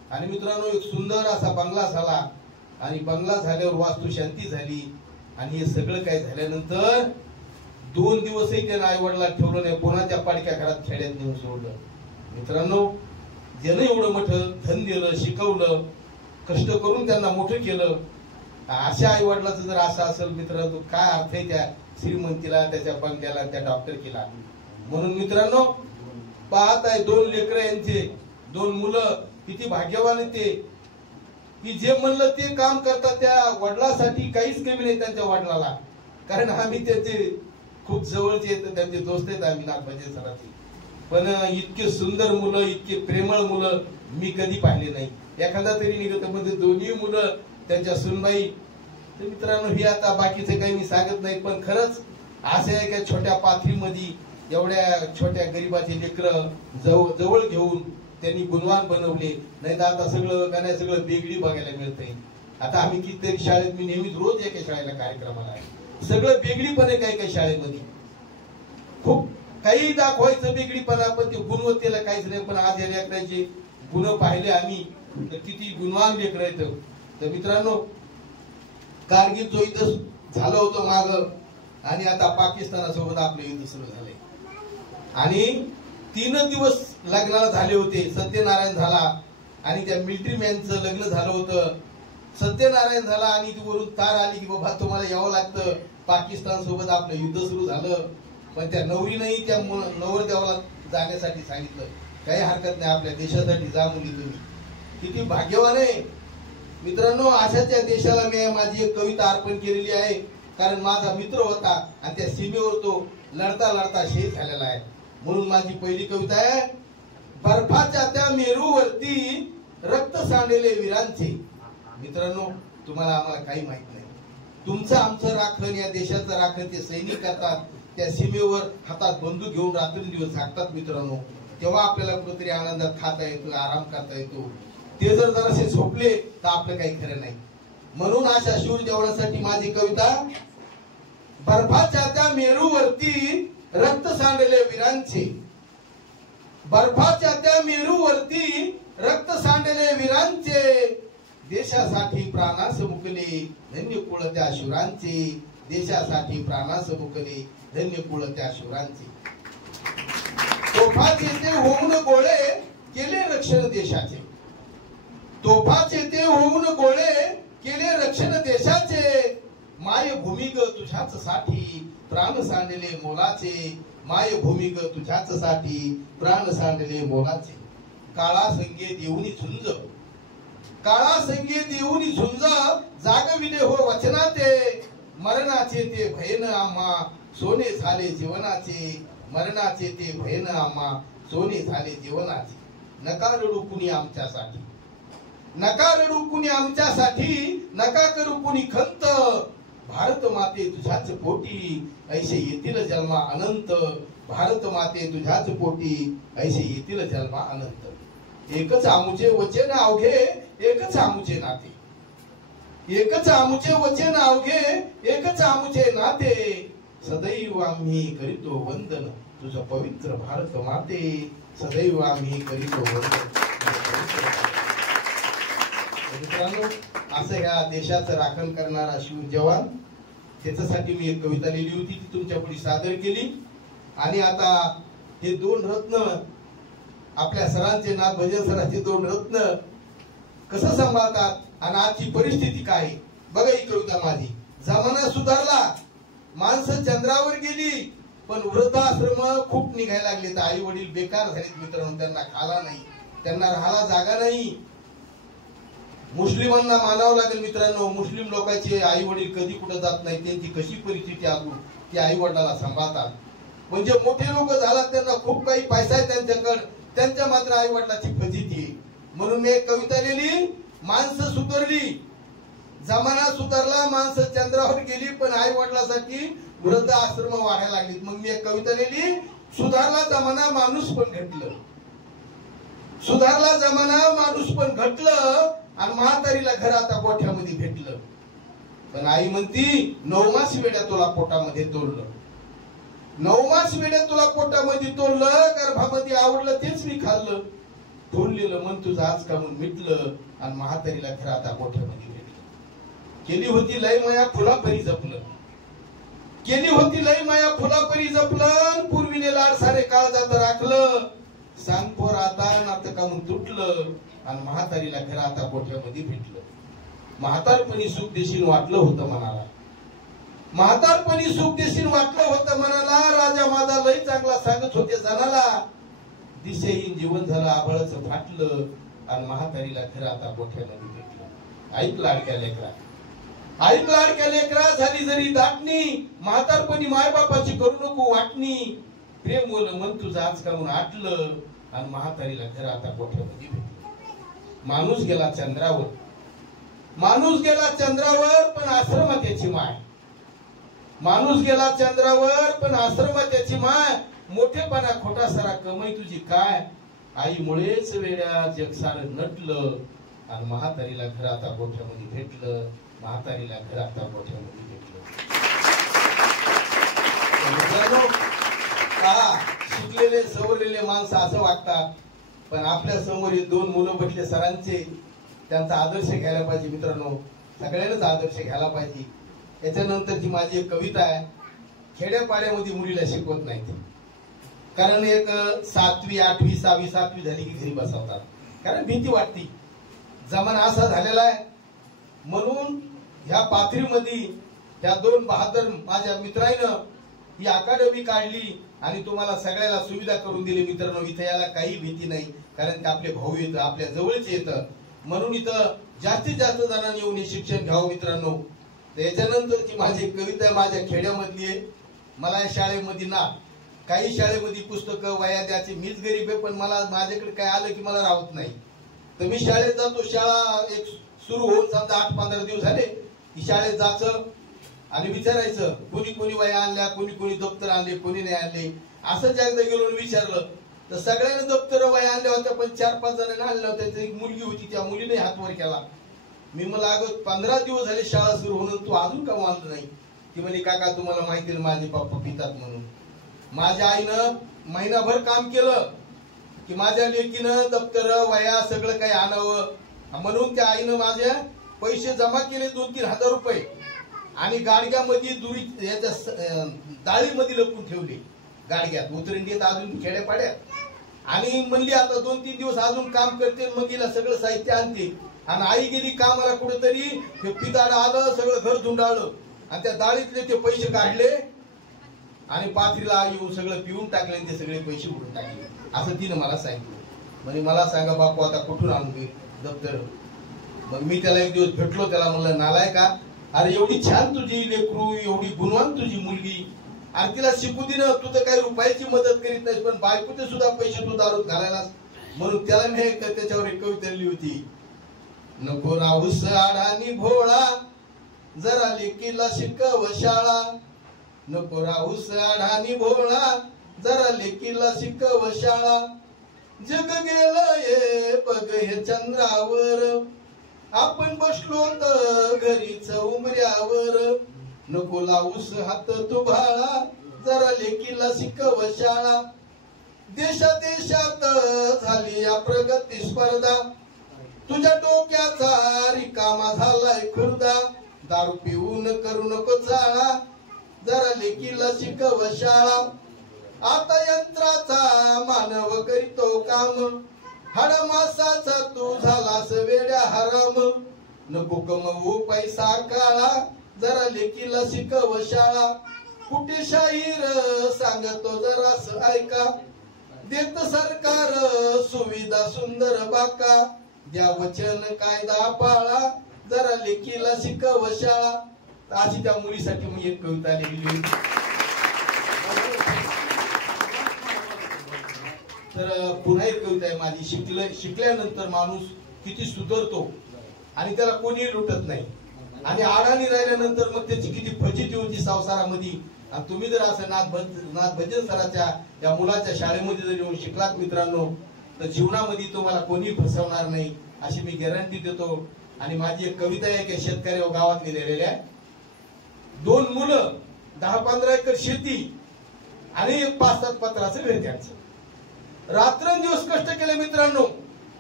आणि मित्रांनो एक सुंदर असा बंगला झाला आणि बंगला झाल्यावर वास्तू शांती झाली आणि हे सगळं काय झाल्यानंतर 2 दिवसही त्यानं आई वडिला ठेवलं नाही, कोणाच्या पाडक्या घरात खेड्यात नेऊन सोडलं. मित्रांनो ज्यानं एवढं मोठं धन दिलं, शिकवलं, कष्ट करून त्यांना मोठं केलं, अशा आई वडिलाचं जर असं असेल मित्रांनो काय अर्थ आहे त्या श्रीमंतीला, त्याच्या बंगल्याला, त्या डॉक्टरकीला. म्हणून मित्रांनो पाहत आहे 2 लेकरं यांचे 2 मुलं किती भाग्यवान आहेत ते की जे म्हणलं ते काम करतात. त्या वडिलांसाठी काहीच कमी नाही त्यांच्या वडिलाला, कारण आम्ही त्याचे खूप जवळचे आहेत, त्यांचे दोस्त आहेत आम्ही नागबाजी सराचे. पण इतके सुंदर मुलं, इतके प्रेमळ मुलं मी कधी पाहिले नाही. एखादा तरी निघत म्हणजे दोन्ही मुलं त्यांच्या सुनबाई. तर मित्रांनो ही आता बाकीचे काही मी सांगत नाही, पण खरंच असं आहे का छोट्या पाथरीमध्ये एवढ्या छोट्या गरीबाचे लेकरं जवळ घेऊन त्यांनी गुणवान बनवले. नाही तर आता सगळं का नाही सगळं बेगडी बघायला मिळतंय. आता आम्ही कित्येक शाळेत मी नेहमीच रोज एका शाळेला कार्यक्रमाला आहे, सगळं बेगडीपण आहे काही काही शाळेमध्ये. खूप काही दाखवायचं बेगडीपणा, पण ते गुणवत्तेला काहीच नाही. पण आज या लेकरांचे गुण पाहिले आम्ही तर किती गुणवान लेकर आहेत. तर मित्रांनो कारगिलचं युद्ध झालं होतं माग आणि आता पाकिस्तानासोबत आपलं युद्ध सुरू झालंय आणि 3 दिवस लग्नाला झाले होते. सत्यनारायण झाला आणि त्या मिलिटरी मॅनचं लग्न झालं होतं. सत्यनारायण झाला आणि ती वरून तार आली की बाबा तुम्हाला यावं लागतं, पाकिस्तान सोबत आपलं युद्ध सुरू झालं. पण त्या नवरीनंही त्या नवरदेवाला जाण्यासाठी सांगितलं, काही हरकत नाही, आपल्या देशासाठी जा मुली तुम्ही. किती भाग्यवान आहे मित्रांनो. अशाच्या देशाला मी माझी एक कविता अर्पण केलेली आहे, कारण माझा मित्र होता आणि त्या सीमेवर तो लढता लढता शहीद झालेला आहे. म्हणून माझी पहिली कविता आहे, बर्फाच्या त्या मेरूवरती रक्त सांडलेले वीरांचे. मित्रांनो तुम्हाला आम्हाला काही माहित नाही, तुमचं आमचं राखण, या देशाचं राखण ते सैनिक करतात. त्या सीमेवर हातात बंदूक घेऊन रात्रंदिवस झाकतात मित्रांनो. तेव्हा आपल्याला कुठेतरी आनंदात खाता येतो, आराम करता येतो. ते जर जरासे झोपले तर आपलं काही खरं नाही. म्हणून अशा शूर जवानांसाठी माझी कविता, बर्फाच्या त्या मेरूवरती रक्त सांडलेले वीरांचे. बर्फाच्या त्या मेरूवरती रक्त सांडलेले वीरांचे, देशासाठी प्राणास मुकले धन्य कुळ त्या शूरांचे. देशासाठी प्राणास मुकले धन्य कुळ त्या शूरांचे. तोफाचे ते होऊन गोळे केले रक्षण देशाचे. तोफाचे ते होऊन गोळे केले रक्षण देशाचे. मायभूमी ग तुझ्याच साठी प्राण सांडले मोलाचे. मायभूमी ग तुझ्याच साठी प्राण सांडले मोलाचे. काळा संगे देऊनी झुंज, काळा संगे देऊनी झुंज, जागविले हो वचनाते. मरणाचे ते भय न आम्हा सोने झाले जीवनाचे. मरणाचे ते भय न आम्हा सोने झाले जीवनाचे. नका रडू कुणी आमच्यासाठी, नका रडू कुणी आमच्यासाठी, नका करू कुणी खंत. भारत माते तुझ्याच पोटी ऐसे येतील जन्मा अनंत. भारत माते तुझ्याच पोटी ऐसे येतील जन्मा अनंत. एकच आमुचे वचन अवघे, एकच आमुचे नाते. एकच आमुचे वचन अवघे, एकच आमुचे नाते. सदैव आम्ही करीतो वंदन तुझं पवित्र भारत माते. सदैव आम्ही करीतो वंदन. मित्रांनो असं ह्या देशाचं राखण करणारा शूर जवान, त्याच्यासाठी मी एक कविता लिहिली होती, ती तुमच्या पुढे सादर केली. आणि आता हे 2 रत्न आपल्या सरांचे नाथ भजन सरांचे 2 रत्न कसं सांभाळतात आणि आजची परिस्थिती काय बघा. ही कविता माझी. जमाना सुधारला, माणसं चंद्रावर गेली, पण वृद्धाश्रम खूप निघायला लागले. तर आई वडील बेकार झालेत मित्रांनो, त्यांना खाला नाही, त्यांना राहायला जागा नाही. मुस्लिमांना मानावं लागेल मित्रांनो. मुस्लिम लोकांचे आई वडील कधी कुठं जात नाही, त्यांची कशी परिस्थिती असू ते आई वडिलाला सांभाळतात. म्हणजे मोठे लोक झालात, त्यांना खूप काही पैसा आहे त्यांच्याकडे, त्यांच्या मात्र आई वडिलाची फजिती आहे. म्हणून मी एक कविता लिहिली, माणसं सुधारली, जमाना सुधारला, माणसं चंद्रावर गेली, पण आई वडिलांसाठी वृद्ध आश्रम वाढायला लागलीत. मग मी एक कविता लिहिली, सुधारला जमाना माणूस पण घटलं. सुधारला जमाना माणूस पण घटलं आणि म्हातारीला घर आता गोठ्यामध्ये भेटलं. पण आई म्हणती 9 मास वेड्या तुला पोटामध्ये तोडलं. 9 मास वेड्या तुला पोटामध्ये तोडलं, गर्भामध्ये आवडलं तेच मी खाल्लं. ढोललेलं मन तुझं आज का म्हणून मिटलं आणि म्हातारीला खरं आता गोठ्यामध्ये भेटलं. केली होती लय माया फुलापरी जपलं, केली होती लय माया फुलापरी जपलं, पूर्वीने लाड सारे काळ जात राखलं. सांग पोर आता नातं का म्हणून तुटलं आणि म्हातारीला खरं आता गोठ्यामध्ये भेटलं. म्हातारपणी सुख देशील वाटलं होतं मनाला, म्हातारपणी सुख देशील वाटलं होतं मनाला. राजा माझा लय चांगला सांगत होते जनाला, दिसेहीन जीवन झालं आभाळाचं फाटलं आणि म्हातारीला खरं आता गोठ्यामध्ये भेटलं. ऐक लाडक्या लेकरा, ऐक लाडक्या लेकरा, झाली जरी दाटणी, म्हातारपणी मायबापाची करू नको वाटणी. प्रेम बोल मन तुझं आज का म्हणून आटलं आणि म्हातारीला खरं आता गोठ्यामध्ये भेटलं. माणूस गेला चंद्रावर, माणूस गेला चंद्रावर पण आश्रमात त्याची माय, माणूस गेला चंद्रावर पण आश्रमात त्याची माय. मोठेपणा खोटा सारा कमाई तुझी काय, आईमुळेच वेड्या जग सारं नटलं आणि म्हातारीला खरं आता गोठ्यामध्ये भेटलं, म्हातारीला खरं आता गोठ्यामध्ये भेटलं. का शिकलेले सवरलेले माणसं असं वागतात, पण आपल्या समोरील दोन मुलं बसले सरांचे, त्यांचा आदर्श घ्यायला पाहिजे मित्रांनो, सगळ्यांनाच आदर्श घ्यायला पाहिजे. याच्यानंतरची माझी एक कविता आहे. खेड्यापाड्यामध्ये मुलीला शिकवत नाहीत, कारण एक 7वी 8वी 6वी 7वी झाली की घरी बसवतात, कारण भीती वाटते. जमाना असा झालेला आहे. म्हणून ह्या पाथरीमध्ये त्या दोन बहादर माझ्या मित्रांनं ही अकादमी काढली आणि तुम्हाला सगळ्याला सुविधा करून दिली. मित्रांनो इथं याला काही भीती नाही, कारण ते आपले भाऊ येतं, आपल्या जवळच येतं. म्हणून इथं जास्तीत जास्त जणांनी येऊन हे शिक्षण घ्यावं मित्रांनो. त्याच्यानंतरची माझी कविता माझ्या खेड्यामधली आहे. मला या शाळेमध्ये ना काही शाळेमध्ये पुस्तकं वह्या द्यायची, मीच गरीब आहे, पण मला माझ्याकडे काय आलं की मला राहत नाही. तर मी शाळेत जातो. शाळा एक सुरू होऊन समजा 8-15 दिवस झाले की शाळेत जायचं आणि विचारायचं कोणी कोणी वह्या आणल्या, कोणी कोणी दप्तर आणले, कोणी नाही आणले. असं एकदा गेलो विचारलं तर सगळ्यांनी दप्तर वह्या आणल्या होत्या, पण 4-5 जणांना आणल्या होत्या. एक मुलगी होती, त्या मुलीने हात वर केला. मी मला अगं 15 दिवस झाले शाळा सुरू होऊन तू अजून का आणलं नाही. ती म्हणे काका तुम्हाला माहिती आहे माझे पप्पा पितात म्हणून. माझ्या आईनं महिनाभर काम केलं की माझ्या लेकीनं दप्तर वह्या सगळं काही आणावं, म्हणून त्या आईनं माझ्या पैसे जमा केले 2-3 हजार रुपये आणि गाडग्यामध्ये दुरी याच्या डाळीमध्ये लपून ठेवले, गाडग्यात उतरंडीत अजून खेड्यापाड्यात. आणि म्हणली आता 2-3 दिवस अजून काम करते, मग हिला सगळं साहित्य आणते. आणि आई गेली कामाला कुठेतरी, पिदाड आलं, सगळं घर धुंडाळलं आणि त्या डाळीतले ते पैसे काढले आणि पाथरीला येऊन सगळं पिऊन टाकले आणि ते सगळे पैसे उडून टाकले. असं तिनं मला सांगितलं. म्हणजे मला सांगा बापू आता कुठून आणू मी दप्तर. मग मी त्याला एक दिवस भेटलो, त्याला म्हणलं नालाय का, अरे एवढी छान तुझी लेकरू, एवढी गुणवान तुझी मुलगी, आणि तिला शिकू दे ना, तू तर काही रुपयाची मदत करीत नाहीस, पण बायकोचे सुद्धा पैसे तू दारूत घालायलास. म्हणून त्याला मी त्याच्यावर एक कविता लिहिली होती. नको राहूस आडानी भोळा, जरा लेकीला शिकव शाळा. नको राहूस आडानी भोळा, जरा लेकीला शिकव शाळा. जग गेलंय बघ हे चंद्रावर, आपण बसलो तर घरीच उमऱ्यावर. नको लावूस हात तू भाळा, जरा लेकीला शिकव शाळा. देशात झाली या प्रगती स्पर्धा, तुझ्या डोक्याचा रिकामा झालाय खुर्दा. दारू पिऊन करू नको चाळा, जरा लेकीला शिकव शाळा. आता यंत्राचा मानव करीतो काम, हाडमासाचा तू झालास वेड्या हराम. नको कमवू पैसा काळा, जरा लेकीला शिकव शाळा. कुठे शाहीर सांगतो जरास ऐका, देत सरकार सुविधा सुंदर बाका. द्या वचन कायदा पाळा, जरा लेकीला शिकव शाळा. अशी त्या मुलीसाठी मी एक कविता लिहिली. तर पुन्हा एक कविता आहे माझी. शिकल्यानंतर माणूस किती सुधारतो आणि त्याला कोणी लुटत नाही, आणि आडाणी राहिल्यानंतर मग त्याची किती फजिती होती संसारामध्ये. आणि तुम्ही जर असं नाथ भजन सराच्या या मुलाच्या शाळेमध्ये जर येऊन शिकलात मित्रांनो, तर जीवनामध्ये तुम्हाला कोणी फसवणार नाही अशी मी गॅरंटी देतो. आणि माझी एक कविता आहे की शेतकऱ्या गावात मी लिहिलेल्या आहे. 2 मुलं, 10-15 एकर शेती आणि एक 5-7 पत्राचं घर त्यांचं. रात्रंदिवस कष्ट केले मित्रांनो.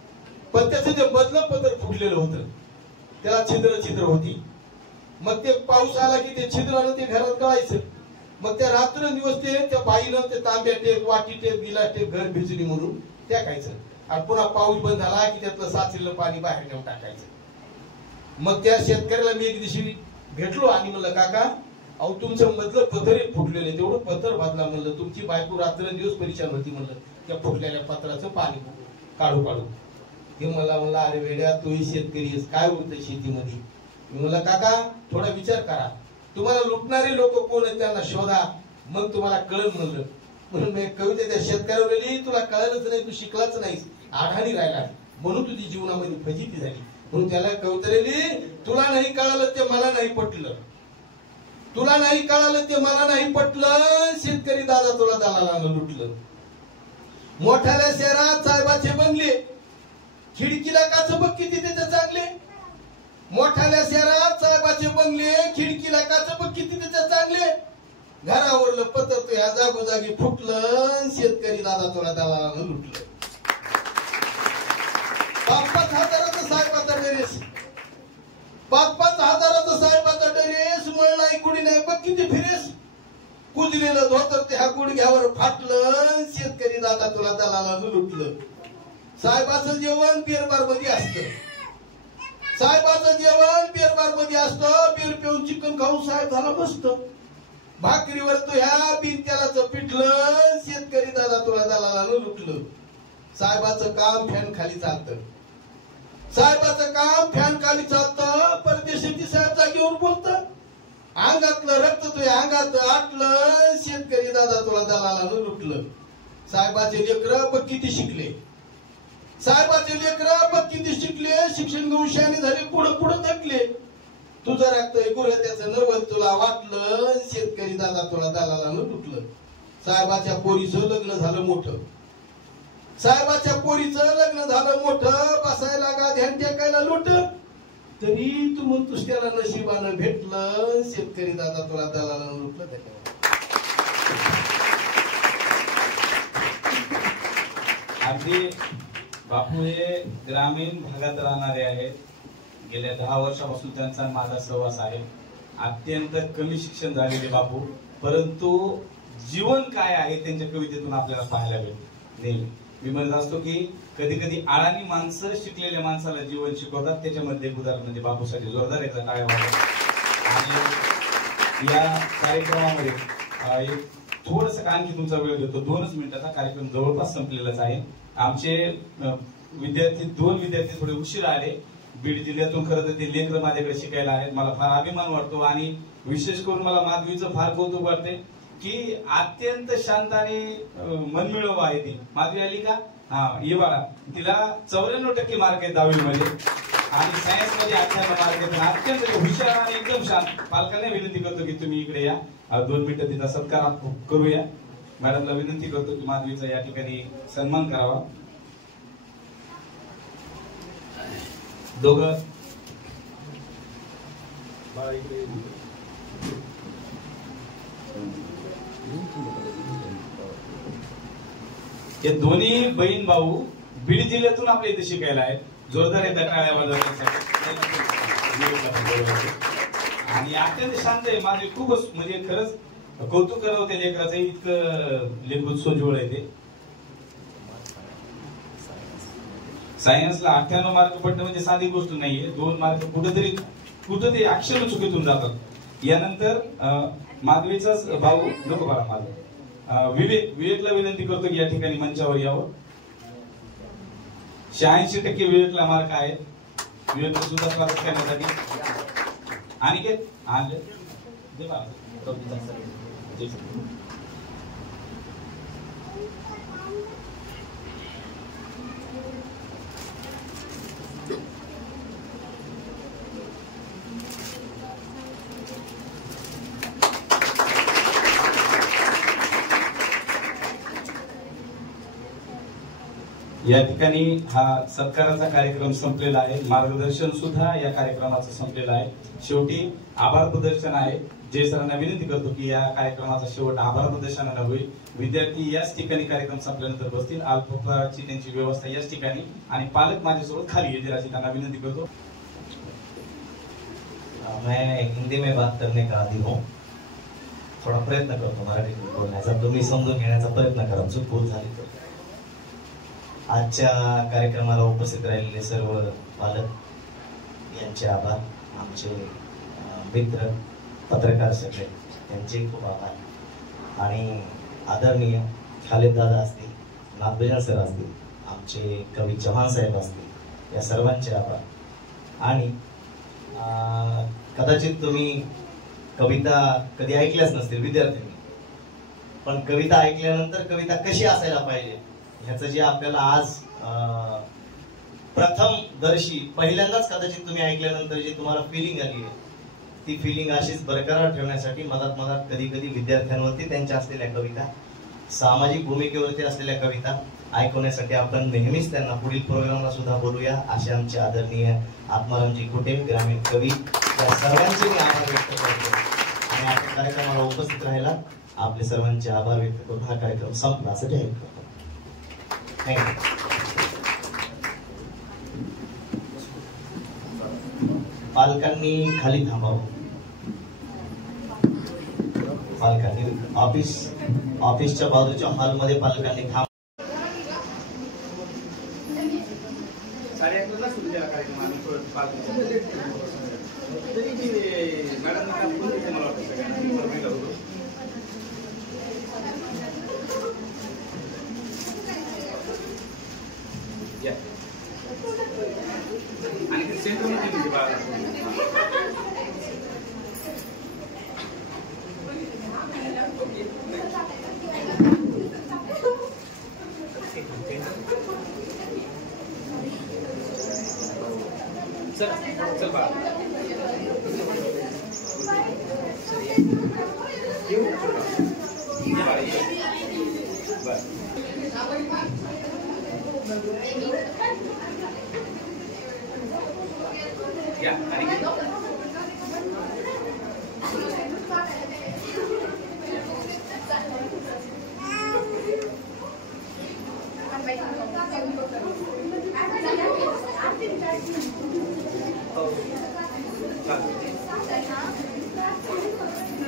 पण त्याचं जे मधलं पदर फुटलेलं होतं त्याला छिद्र होती. मग ते पाऊस आला की ते छिद्रानं ते घरात गळायचं. मग त्या रात्रंदिवस ते त्या बाईनं ते तांब्या टेप, वाटी टेप, गिलास टेप घर भिजली म्हणून टाकायचं आणि पुन्हा पाऊस बंद झाला की त्यातलं साचलेलं पाणी बाहेर नेऊन टाकायचं. मग त्या शेतकऱ्याला मी एक दिवशी भेटलो आणि म्हणलं, काका अहो तुमचं मधलं पदर फुटलेलं आहे, तेवढं पत्र बदला म्हणलं. तुमची बायको रात्रंदिवस परेशान होती म्हणलं त्या फुटलेल्या पत्राचं पाणी काढू. ते मला म्हणलं, अरे वेड्या तोही शेतकरी आहेस, काय होतं शेतीमध्ये. मी म्हणलं, काका थोडा विचार करा, तुम्हाला लुटणारे लोक कोण आहेत त्यांना शोधा, मग तुम्हाला कळलं म्हणलं. म्हणून मी कविता त्या शेतकऱ्यावर लिहिली, तुला कळलंच नाही, तू शिकलाच नाहीस, आढाणी राहिला म्हणून तुझी जीवनामध्ये फजिती झाली. म्हणून त्याला कविता लिहिली, तुला नाही कळालं ते मला नाही पटलं, तुला नाही कळालं ते मला नाही पटलं, शेतकरी दादा तुला दलालानं लुटलं. मोठ्याल्या शहरात साहेबाचे बनले, खिडकीला काच बघ किती त्याचे चांगले. मोठ्याल्या शहरात साहेबाचे बनले, खिडकीला काच बघ किती त्याचे चांगले. घरावरलं पत्र तो ह्या जागोजागी फुटलं, शेतकरी दादा तुला दलालानं लुटलं. 5-5 हजाराचं साहेबाचा ड्रेस, 5-5 हजाराचं साहेबाचा ड्रेस, मळ नाही कुडी नाही बघ किती फिरेस. कुजलेलं धोतर ते ह्या गुडघ्यावर फाटलं, शेतकरी दादा तुला दलालानं लुटलं. साहेबाचं जेवण बिअरबार मध्ये असतं, साहेबाचं जेवण बिअरबार मध्ये असतं. बिअर पिऊन चिकन खाऊन साहेब झाला मस्त. भाकरीवर तो ह्या बिन त्यालाच पिटलं, शेतकरी दादा तुला दलालानं लुटलं. साहेबाचं काम फॅन खाली चालतं, साहेबाचं काम फॅन खाली चालतं. परदेशाची साहेब जागेवर बोलतं, अंगातलं रक्त तुझ्या अंगात आटलं, शेतकरी दादा तुला दलालानं लुटलं. साहेबाचे लेकरं बघ किती शिकले, साहेबाचे लेकरं बघ किती शिकले, शिक्षण घेऊन शहाणे झाले, पुढं थकले. तुझं रक्त गुरु त्याचं नवल तुला वाटलं, शेतकरी दादा तुला दलालानं लुटलं. साहेबाच्या पोरीचं लग्न झालं मोठं, साहेबाच्या पोरीचं लग्न झालं मोठं. बसायला का ध्यान टेकायला लोट, तरी तू म्हणतोस त्याला नशिबानं भेटलं, शेतकरी दादा तुला दलालानं लुटलं. त्याच्यावर अगदी बापू हे ग्रामीण भागात राहणारे आहेत. गेल्या 10 वर्षापासून त्यांचा माझा सहवास आहे. अत्यंत कमी शिक्षण झालेले बापू, परंतु जीवन काय आहे त्यांच्या कवितेतून आपल्याला पाहायला भेटते. नेहमी मी म्हणत असतो की कधी कधी आळानी माणसं शिकलेल्या माणसाला जीवन शिकवतात. त्याच्यामध्ये एक उदाहरण म्हणजे बापूसाठी जोरदार याचा टाळ्या वाजवा. आणि या कार्यक्रमामध्ये एक थोडस आणखी तुमचा वेळ देतो, 2च मिनिटाचा कार्यक्रम जवळपास संपलेलाच आहे. आमचे विद्यार्थी 2 विद्यार्थी थोडे उशीर आले. बीड जिल्ह्यातून खरं तर ते लेकरं माझ्याकडे शिकायला आहेत. मला फार अभिमान वाटतो आणि विशेष करून मला माधवीचं फार कौतुक वाटते की अत्यंत शांत आणि मनमिळव आहे ती. माधवी आली का? हा ये बाळा. तिला 94% मार्क आहेत 10वी मध्ये आणि सायन्स मध्ये 98 मार्क आहेत. अत्यंत हुशार आणि एकदम शांत. पालकांना विनंती करतो की तुम्ही इकडे या, 2 मिनिटं तिचा सत्कार करूया. मॅडमला विनंती करतो की माधवीचा या ठिकाणी सन्मान करावा. दोघं हे दोन्ही बहीण भाऊ बीड जिल्ह्यातून आपल्या इथे शिकायला आहेत. जोरदार येतात टाळ्या वाजवण्यासाठी. आणि अत्यंत शांत आहे. माझे खूपच म्हणजे खरंच कौतुक करावं त्या लेकराचं, इतकं लेखून सोजवळ आहे ते. सायन्सला 98 मार्क पडणं म्हणजे साधी गोष्ट नाहीये. 2 मार्क कुठेतरी अक्षर चुकीतून जातात. यानंतर माधवीचाच भाऊ नको बाळा माझा विवेकला विनंती करतो की या ठिकाणी मंचावर यावं. 86% विवेकला मार्क आहेत. विवेक सुद्धा स्वागत करण्यासाठी आणि आणले दे बाळा. या ठिकाणी हा सत्काराचा कार्यक्रम संपलेला आहे. मार्गदर्शन सुद्धा या कार्यक्रमाचं संपलेलं आहे. शेवटी आभार प्रदर्शन आहे. जय सरांना विनंती करतो की या कार्यक्रमाचा शेवट आभार प्रदर्शनाने होईल. विद्यार्थी याच ठिकाणी कार्यक्रम संपल्यानंतर बसतील. अल्पहाराची त्यांची व्यवस्था याच ठिकाणी आणि पालक माझ्यासोबत खाली येतील अशी त्यांना विनंती करतो. मैं हिंदी में बात करने का आदी हूँ. थोडा प्रयत्न करतो मराठीत बोलण्याचा. तुम्ही समजून घेण्याचा प्रयत्न करा, चूक भूल झाली तर. आजच्या कार्यक्रमाला उपस्थित राहिलेले सर्व पालक यांचे आभार. आमचे मित्र पत्रकार सगळे त्यांचे खूप आभार. आणि आदरणीय खालिद दादा असतील, नागभजन सर असतील, आमचे कवी चव्हाण साहेब असतील, या सर्वांचे आभार. आणि कदाचित तुम्ही कविता कधी ऐकल्याच नसतील विद्यार्थ्यांनी, पण कविता ऐकल्यानंतर कविता कशी असायला पाहिजे ह्याचं जे आपल्याला आज प्रथम दर्शी पहिल्यांदाच कदाचित तुम्ही ऐकल्यानंतर जी तुम्हाला फिलिंग आली आहे, ती फिलिंग अशीच बरकरार ठेवण्यासाठी मधात मधात कधी कधी विद्यार्थ्यांवरती त्यांच्या असलेल्या कविता, सामाजिक भूमिकेवरती असलेल्या कविता ऐकवण्यासाठी आपण नेहमीच त्यांना पुढील प्रोग्रामला सुद्धा बोलूया असे आमचे आदरणीय आत्मारामजी कुटे ग्रामीण कवी या सर्वांचे मी आभार व्यक्त करतो. आणि आपल्या कार्यक्रमाला उपस्थित राहिला आपले सर्वांचे आभार व्यक्त करून हा कार्यक्रम संपला असं जाहीर करतो. थँक्यू. पालकांनी खाली थांबावं. पालकांनी ऑफिसच्या बाजूच्या हॉलमध्ये पालकांनी थांब. आणि सेंटरमध्ये चल चल बाळा या आणि